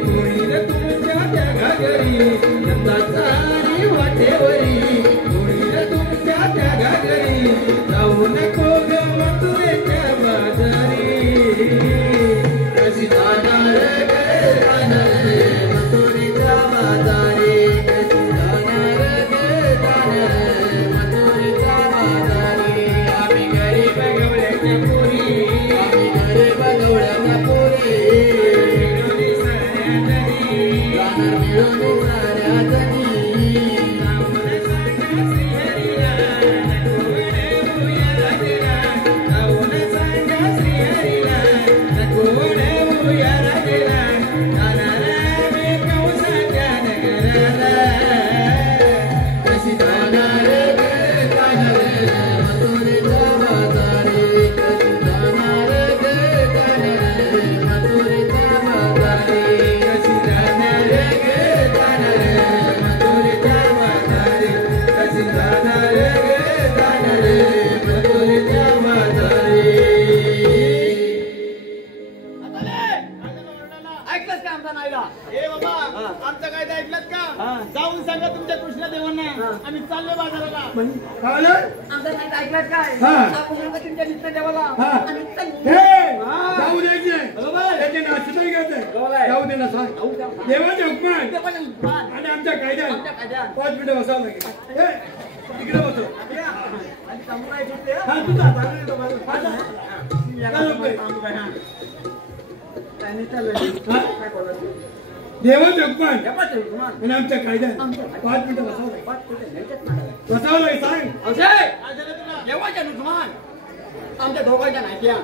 तुळील तुमच्या त्या घागरी नंदाचारी वाटेवरी तुळील तुमच्या त्या घागरी जाऊ नको ग मथुरेच्या बाजारी कशी जाणार गे जाणार मथुरेच्या बाजारी कशी जाणार गे जाणार मथुरेच्या बाजारी आम्ही गरीब गवळ्याच्या पोरी आम्ही गरीब गवळ्याच्या पोरी मिळून साऱ्या जणी जाणार मिळून साऱ्या जणी जाऊन सांगा श्रीहरीला नको वळवूया राजेला जाऊन सांगा श्रीहरीला नको वळवूया राजेला जाणार आम्ही कंसाच्या नगराला कशी जाणार गे जाणार मथुरेच्या बाजारी कशी जाणार गे जाणार मथुरेच्या बाजारी कशी जाणार गे जाणार ऐकलंच का आमचा नायला? ए बाबा आमचं काय ते ऐकलत का? जाऊन सांगा तुमच्या कृष्णदेवांना आम्ही चाललो बाजाराला. आमचा नायला ऐकलंच काय? आपण तुमच्या नित्य देवाला आम्ही चाललो. जाऊ द्यायचे त्याचे नाशिक घ्यायचे जाऊ दे ना सांग देवाचे हुकमान आणि आमच्या कायद्यात 5 मिनिटं बसावं लागेल. तिकडे बसव. देवाचे हुकमान आणि आमच्या कायद्यात 5 मिनिटं बसावं लागेल. बसावं लागेल सांग. देवाच्या नुकमान आमच्या दोघांच्या नाहीत्या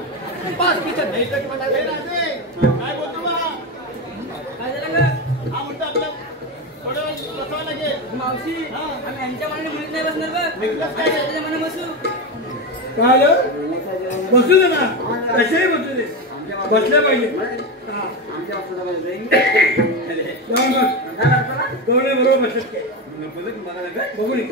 5 मिनिटं न्यायचं की मला काय बोलतो बा? काय झालं ग? हा म्हणतो आपलं थोडं बसावं लागेल. मावशी आम्ही यांच्या मनाने मुलीत नाही बसणार बघ. त्याच्या मनाने बसू. काय बसू दे ना कसेही बसू दे बसले पाहिजे. दोन्ही बरोबर बसत काय बघू नये.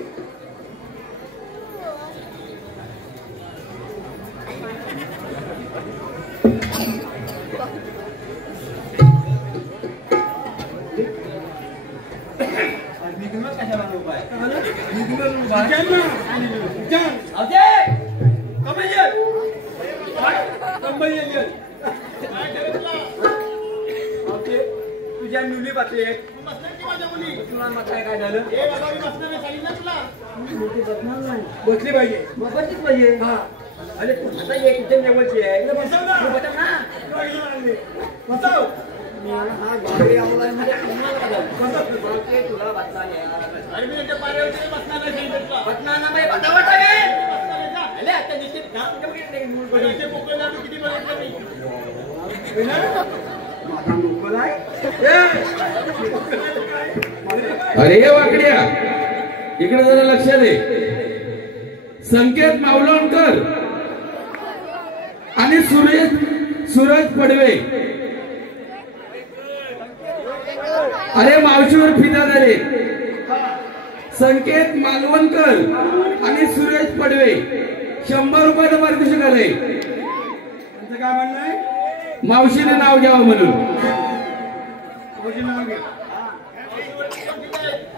तुझ्या मुली बातली बसणार की माझ्या मुली? तुला मग काय झालं? ए बाबा मी बसणार नाही सांगितलं तुला. बसली पाहिजे. बसलीच पाहिजे. अरे आता एक किचन लेवलची आहे. बसव ना बसव ना. बसव. हा गाडी आवलाय म्हणजे तुला बसणार नाही. अरे मी त्यांच्या पाऱ्यावरती बसणार नाही सांगितलं तुला. बसणार ना बाई बतावट आहे. बसणार आहे का? अरे आता निश्चित काम बघायचे मोकळे लाडू किती बघितलं मी. अरे वाकड्या इकडे जरा लक्ष दे. संकेत मावलोणकर आणि सूरज पडवे अरे मावशीवर फिदा झाले. संकेत मालवणकर आणि सूरज पडवे 100 रुपयाचं पारितोषिक आलंय. त्यांचं काय म्हणणं आहे? मावशीने नाव घ्यावं म्हणून.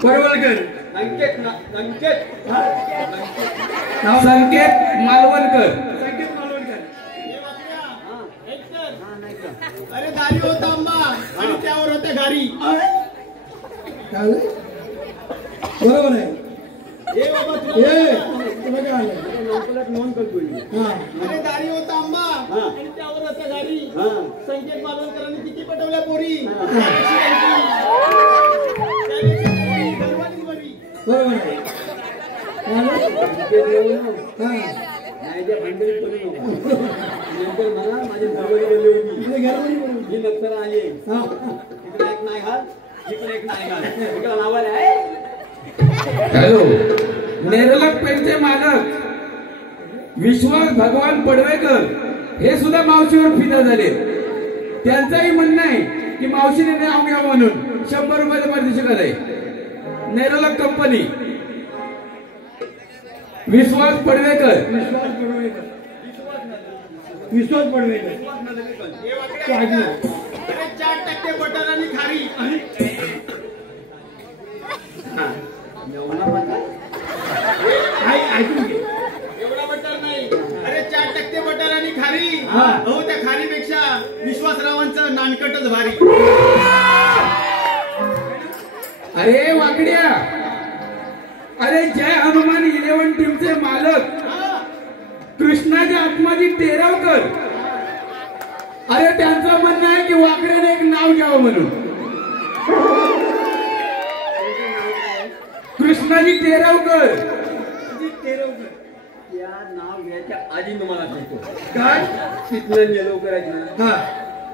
परवलकर संकेत मालवणकर. अरे दारी होता आंबा आणि त्यावर होत्या घारी. बरोबर आहे. ए बाबा नोंद करतो. अरे दारी होता आंबा आणि त्यावर होत्या घारी. संकेत मालवणकरांनी किती पटवल्या पोरी. बरोबर आहे. माझे घरवाली गेले होती. ही नंतर आली. इकडे एक नाही घाल इकडे एक नाही घाल इकडे नावाला आहे. हॅलो नेरलक पेठचे मालक विश्वास भगवान पडवेकर हे सुद्धा मावशीवर फिदा झाले. त्यांचंही म्हणणं आहे की मावशीने नाव घ्या म्हणून 100 रुपयाचं पारितोषिक आलंय. नेरलक कंपनी विश्वास पडवेकर. विश्वास पडवेकर अरे 4% बटर आणि खारी. एवढा बटर नाही. अरे 4% बटर आणि खारी. हो त्या खारीपेक्षा विश्वासरावांचं नानकटच भारी. अरे वाकड्या अरे जय हनुमान 11 टीमचे मालक कृष्णाच्या आत्माजी टेरावकर अरे त्यांचं म्हणणं आहे की वाकड्याने एक नाव घ्यावं म्हणून. कृष्णाजी टेरावकर. त्या नाव घ्यायच्या आधी तुम्हाला सांगतो काय तिथलं येलो करायचं ना.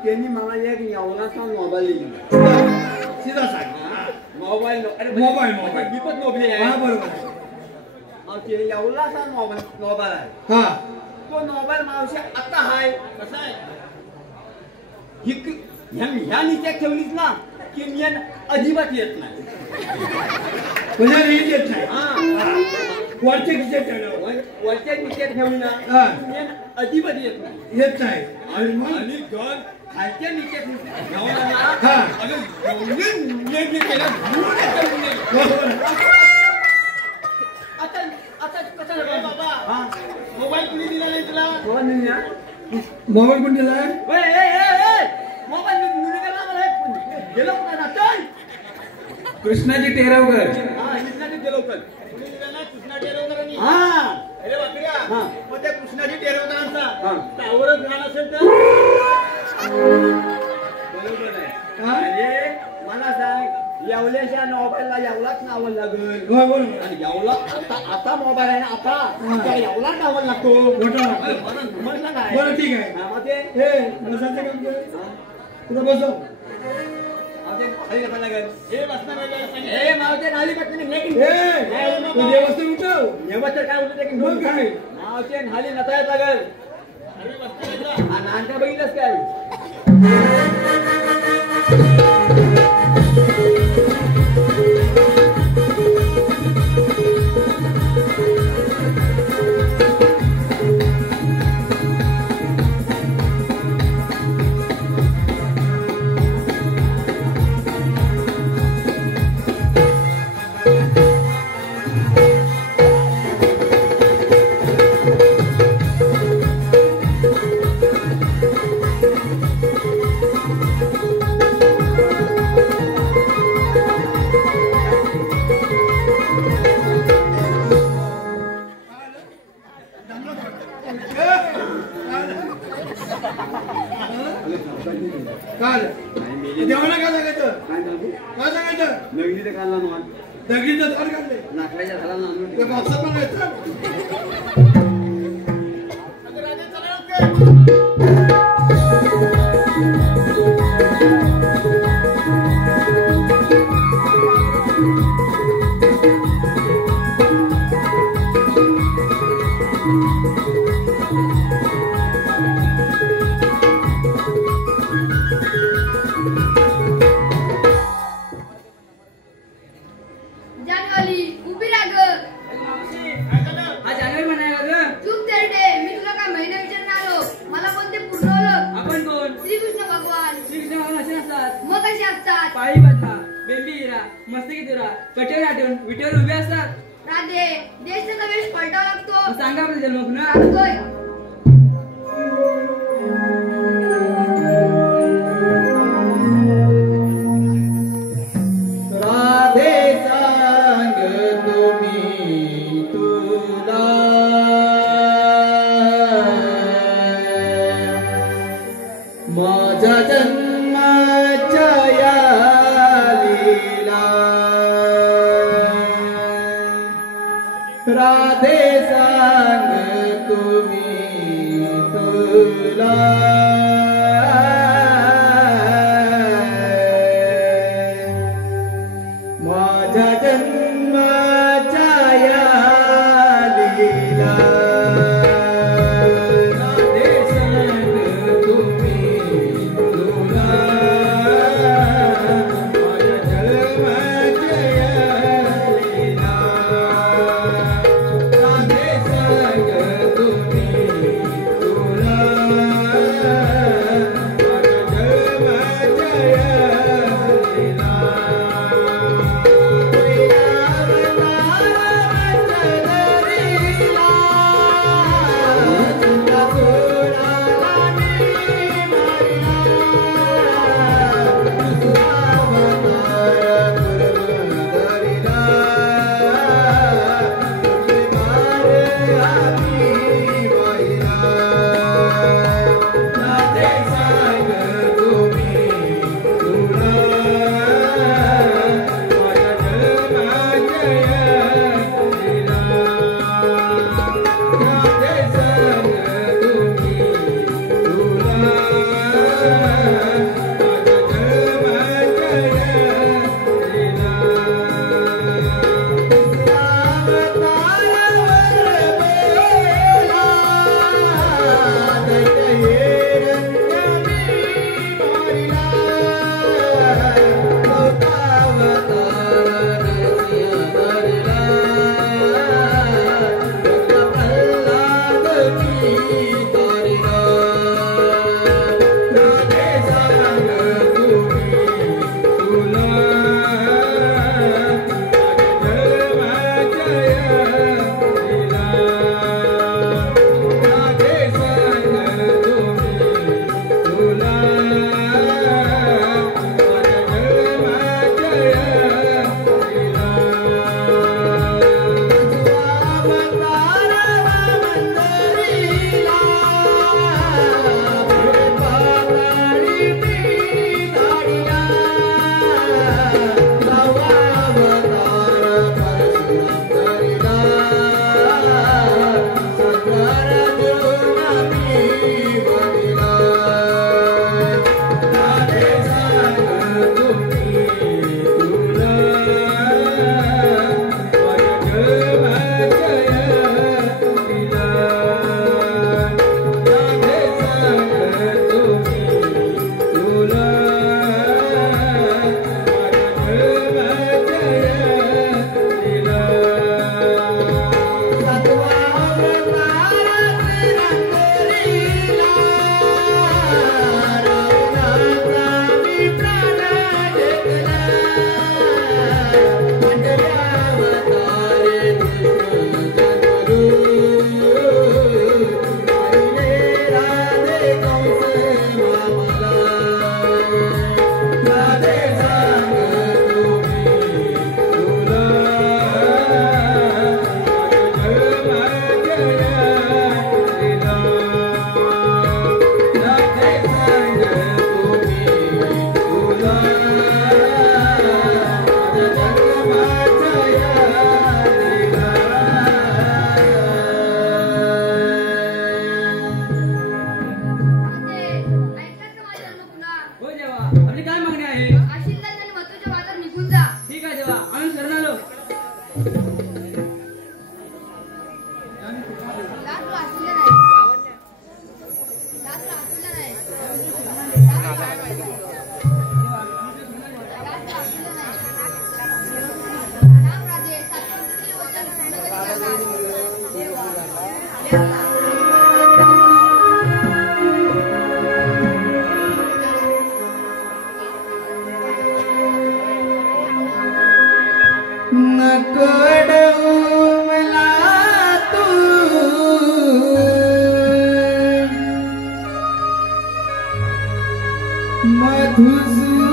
त्यांनी मला एक यवनाचा मोबाईल दिला. सीधा सांग. मोबाईल मोबाईल विपत नोबली आहे. बरोबर एवढासा मोबाईल आहे. तो मोबाईल मावशी आता आहे कसा आहे ह्या नित्यात ठेवलीच ना की मी अजिबात येत नाही. येत नाही. वरच्या खिशात वरच्या नित्यात ठेवली ना मी अजिबात येत नाही. येत नाही. आणि गण खालच्या नीचे हा. आता कसं झालं बाबा मोबाईल कुणी दिला नाही तुला मोबाईल कोण दिलाय मोबाईल गेलो कुठं चल कृष्णाजी टेरावकर हा कृष्णाजी टेरवकर कृष्णा टेरवकरांनी अरे बापऱ्या मग त्या कृष्णाजी टेरवकरांचा टावरच घाण असेल तर बरोबर आहे अरे मला सांग येवल्याच्या मोबाईलला येवलाच नावं लागल आणि येवला आता मोबाईल आहे ना आता त्या येवला नावं लागतो म्हणलं काय बरं ठीक आहे हा, मग ते हे बसायचं काम कर तुला बसव खाली बसायला लागेल हे बसणार मावते नाली पटकन व्यवस्था उठव व्यवस्था काय उठते मग काय मावते नाली नसायच लागेल नानका बघितलंच काय काल देवाला काय सांगायचं काय सांगायचं नगरी ते खाल्ला ना दगडीचं झाड काढले नाकड्याच्या झाला ते बॉक्सात पण घ्यायचं जानवाली उभी राहा ग हा जानेवारी म्हणायला ग चूक तेरडे मी तुला काय महिना विचारणार आलो मला कोणते पूर्ण ओळख आपण कोण श्रीकृष्ण भगवान श्रीकृष्ण भगवान असे नसतात मग कशी असतात पाळी बदला बेंबी हिरा मस्तकी तुरा कटेवर आठवून विटेवर उभे असतात राधे देशाचा वेश पलटावा लागतो मग सांगा आपलं जन्म ना सांगतोय राधे सांग तुम्ही तुला माझ्या जन्माच्या या लीला राधे सांग तुम्ही तुला माझ्या जन्माच्या या लीला राधे सांग तुम्ही तुला माझ्या जन्माच्या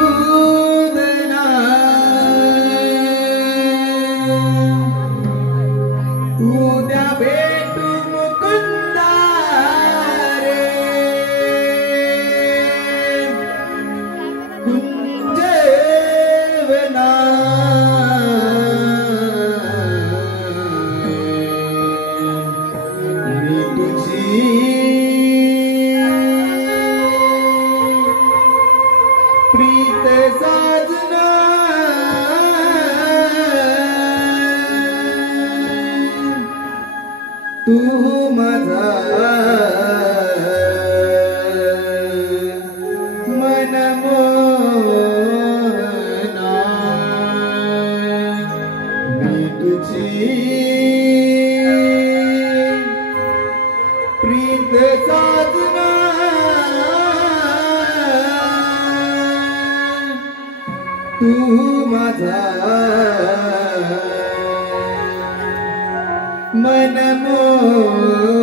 मधुसूदना उद्या भेटू मुकुंदा रे कुंजवना मी तुझी प्रीत साजना तू माझा मनमोहना मी तुझी प्रीत साजना तू माझा मनमोहना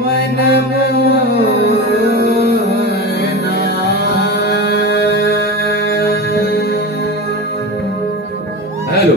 मनमोहना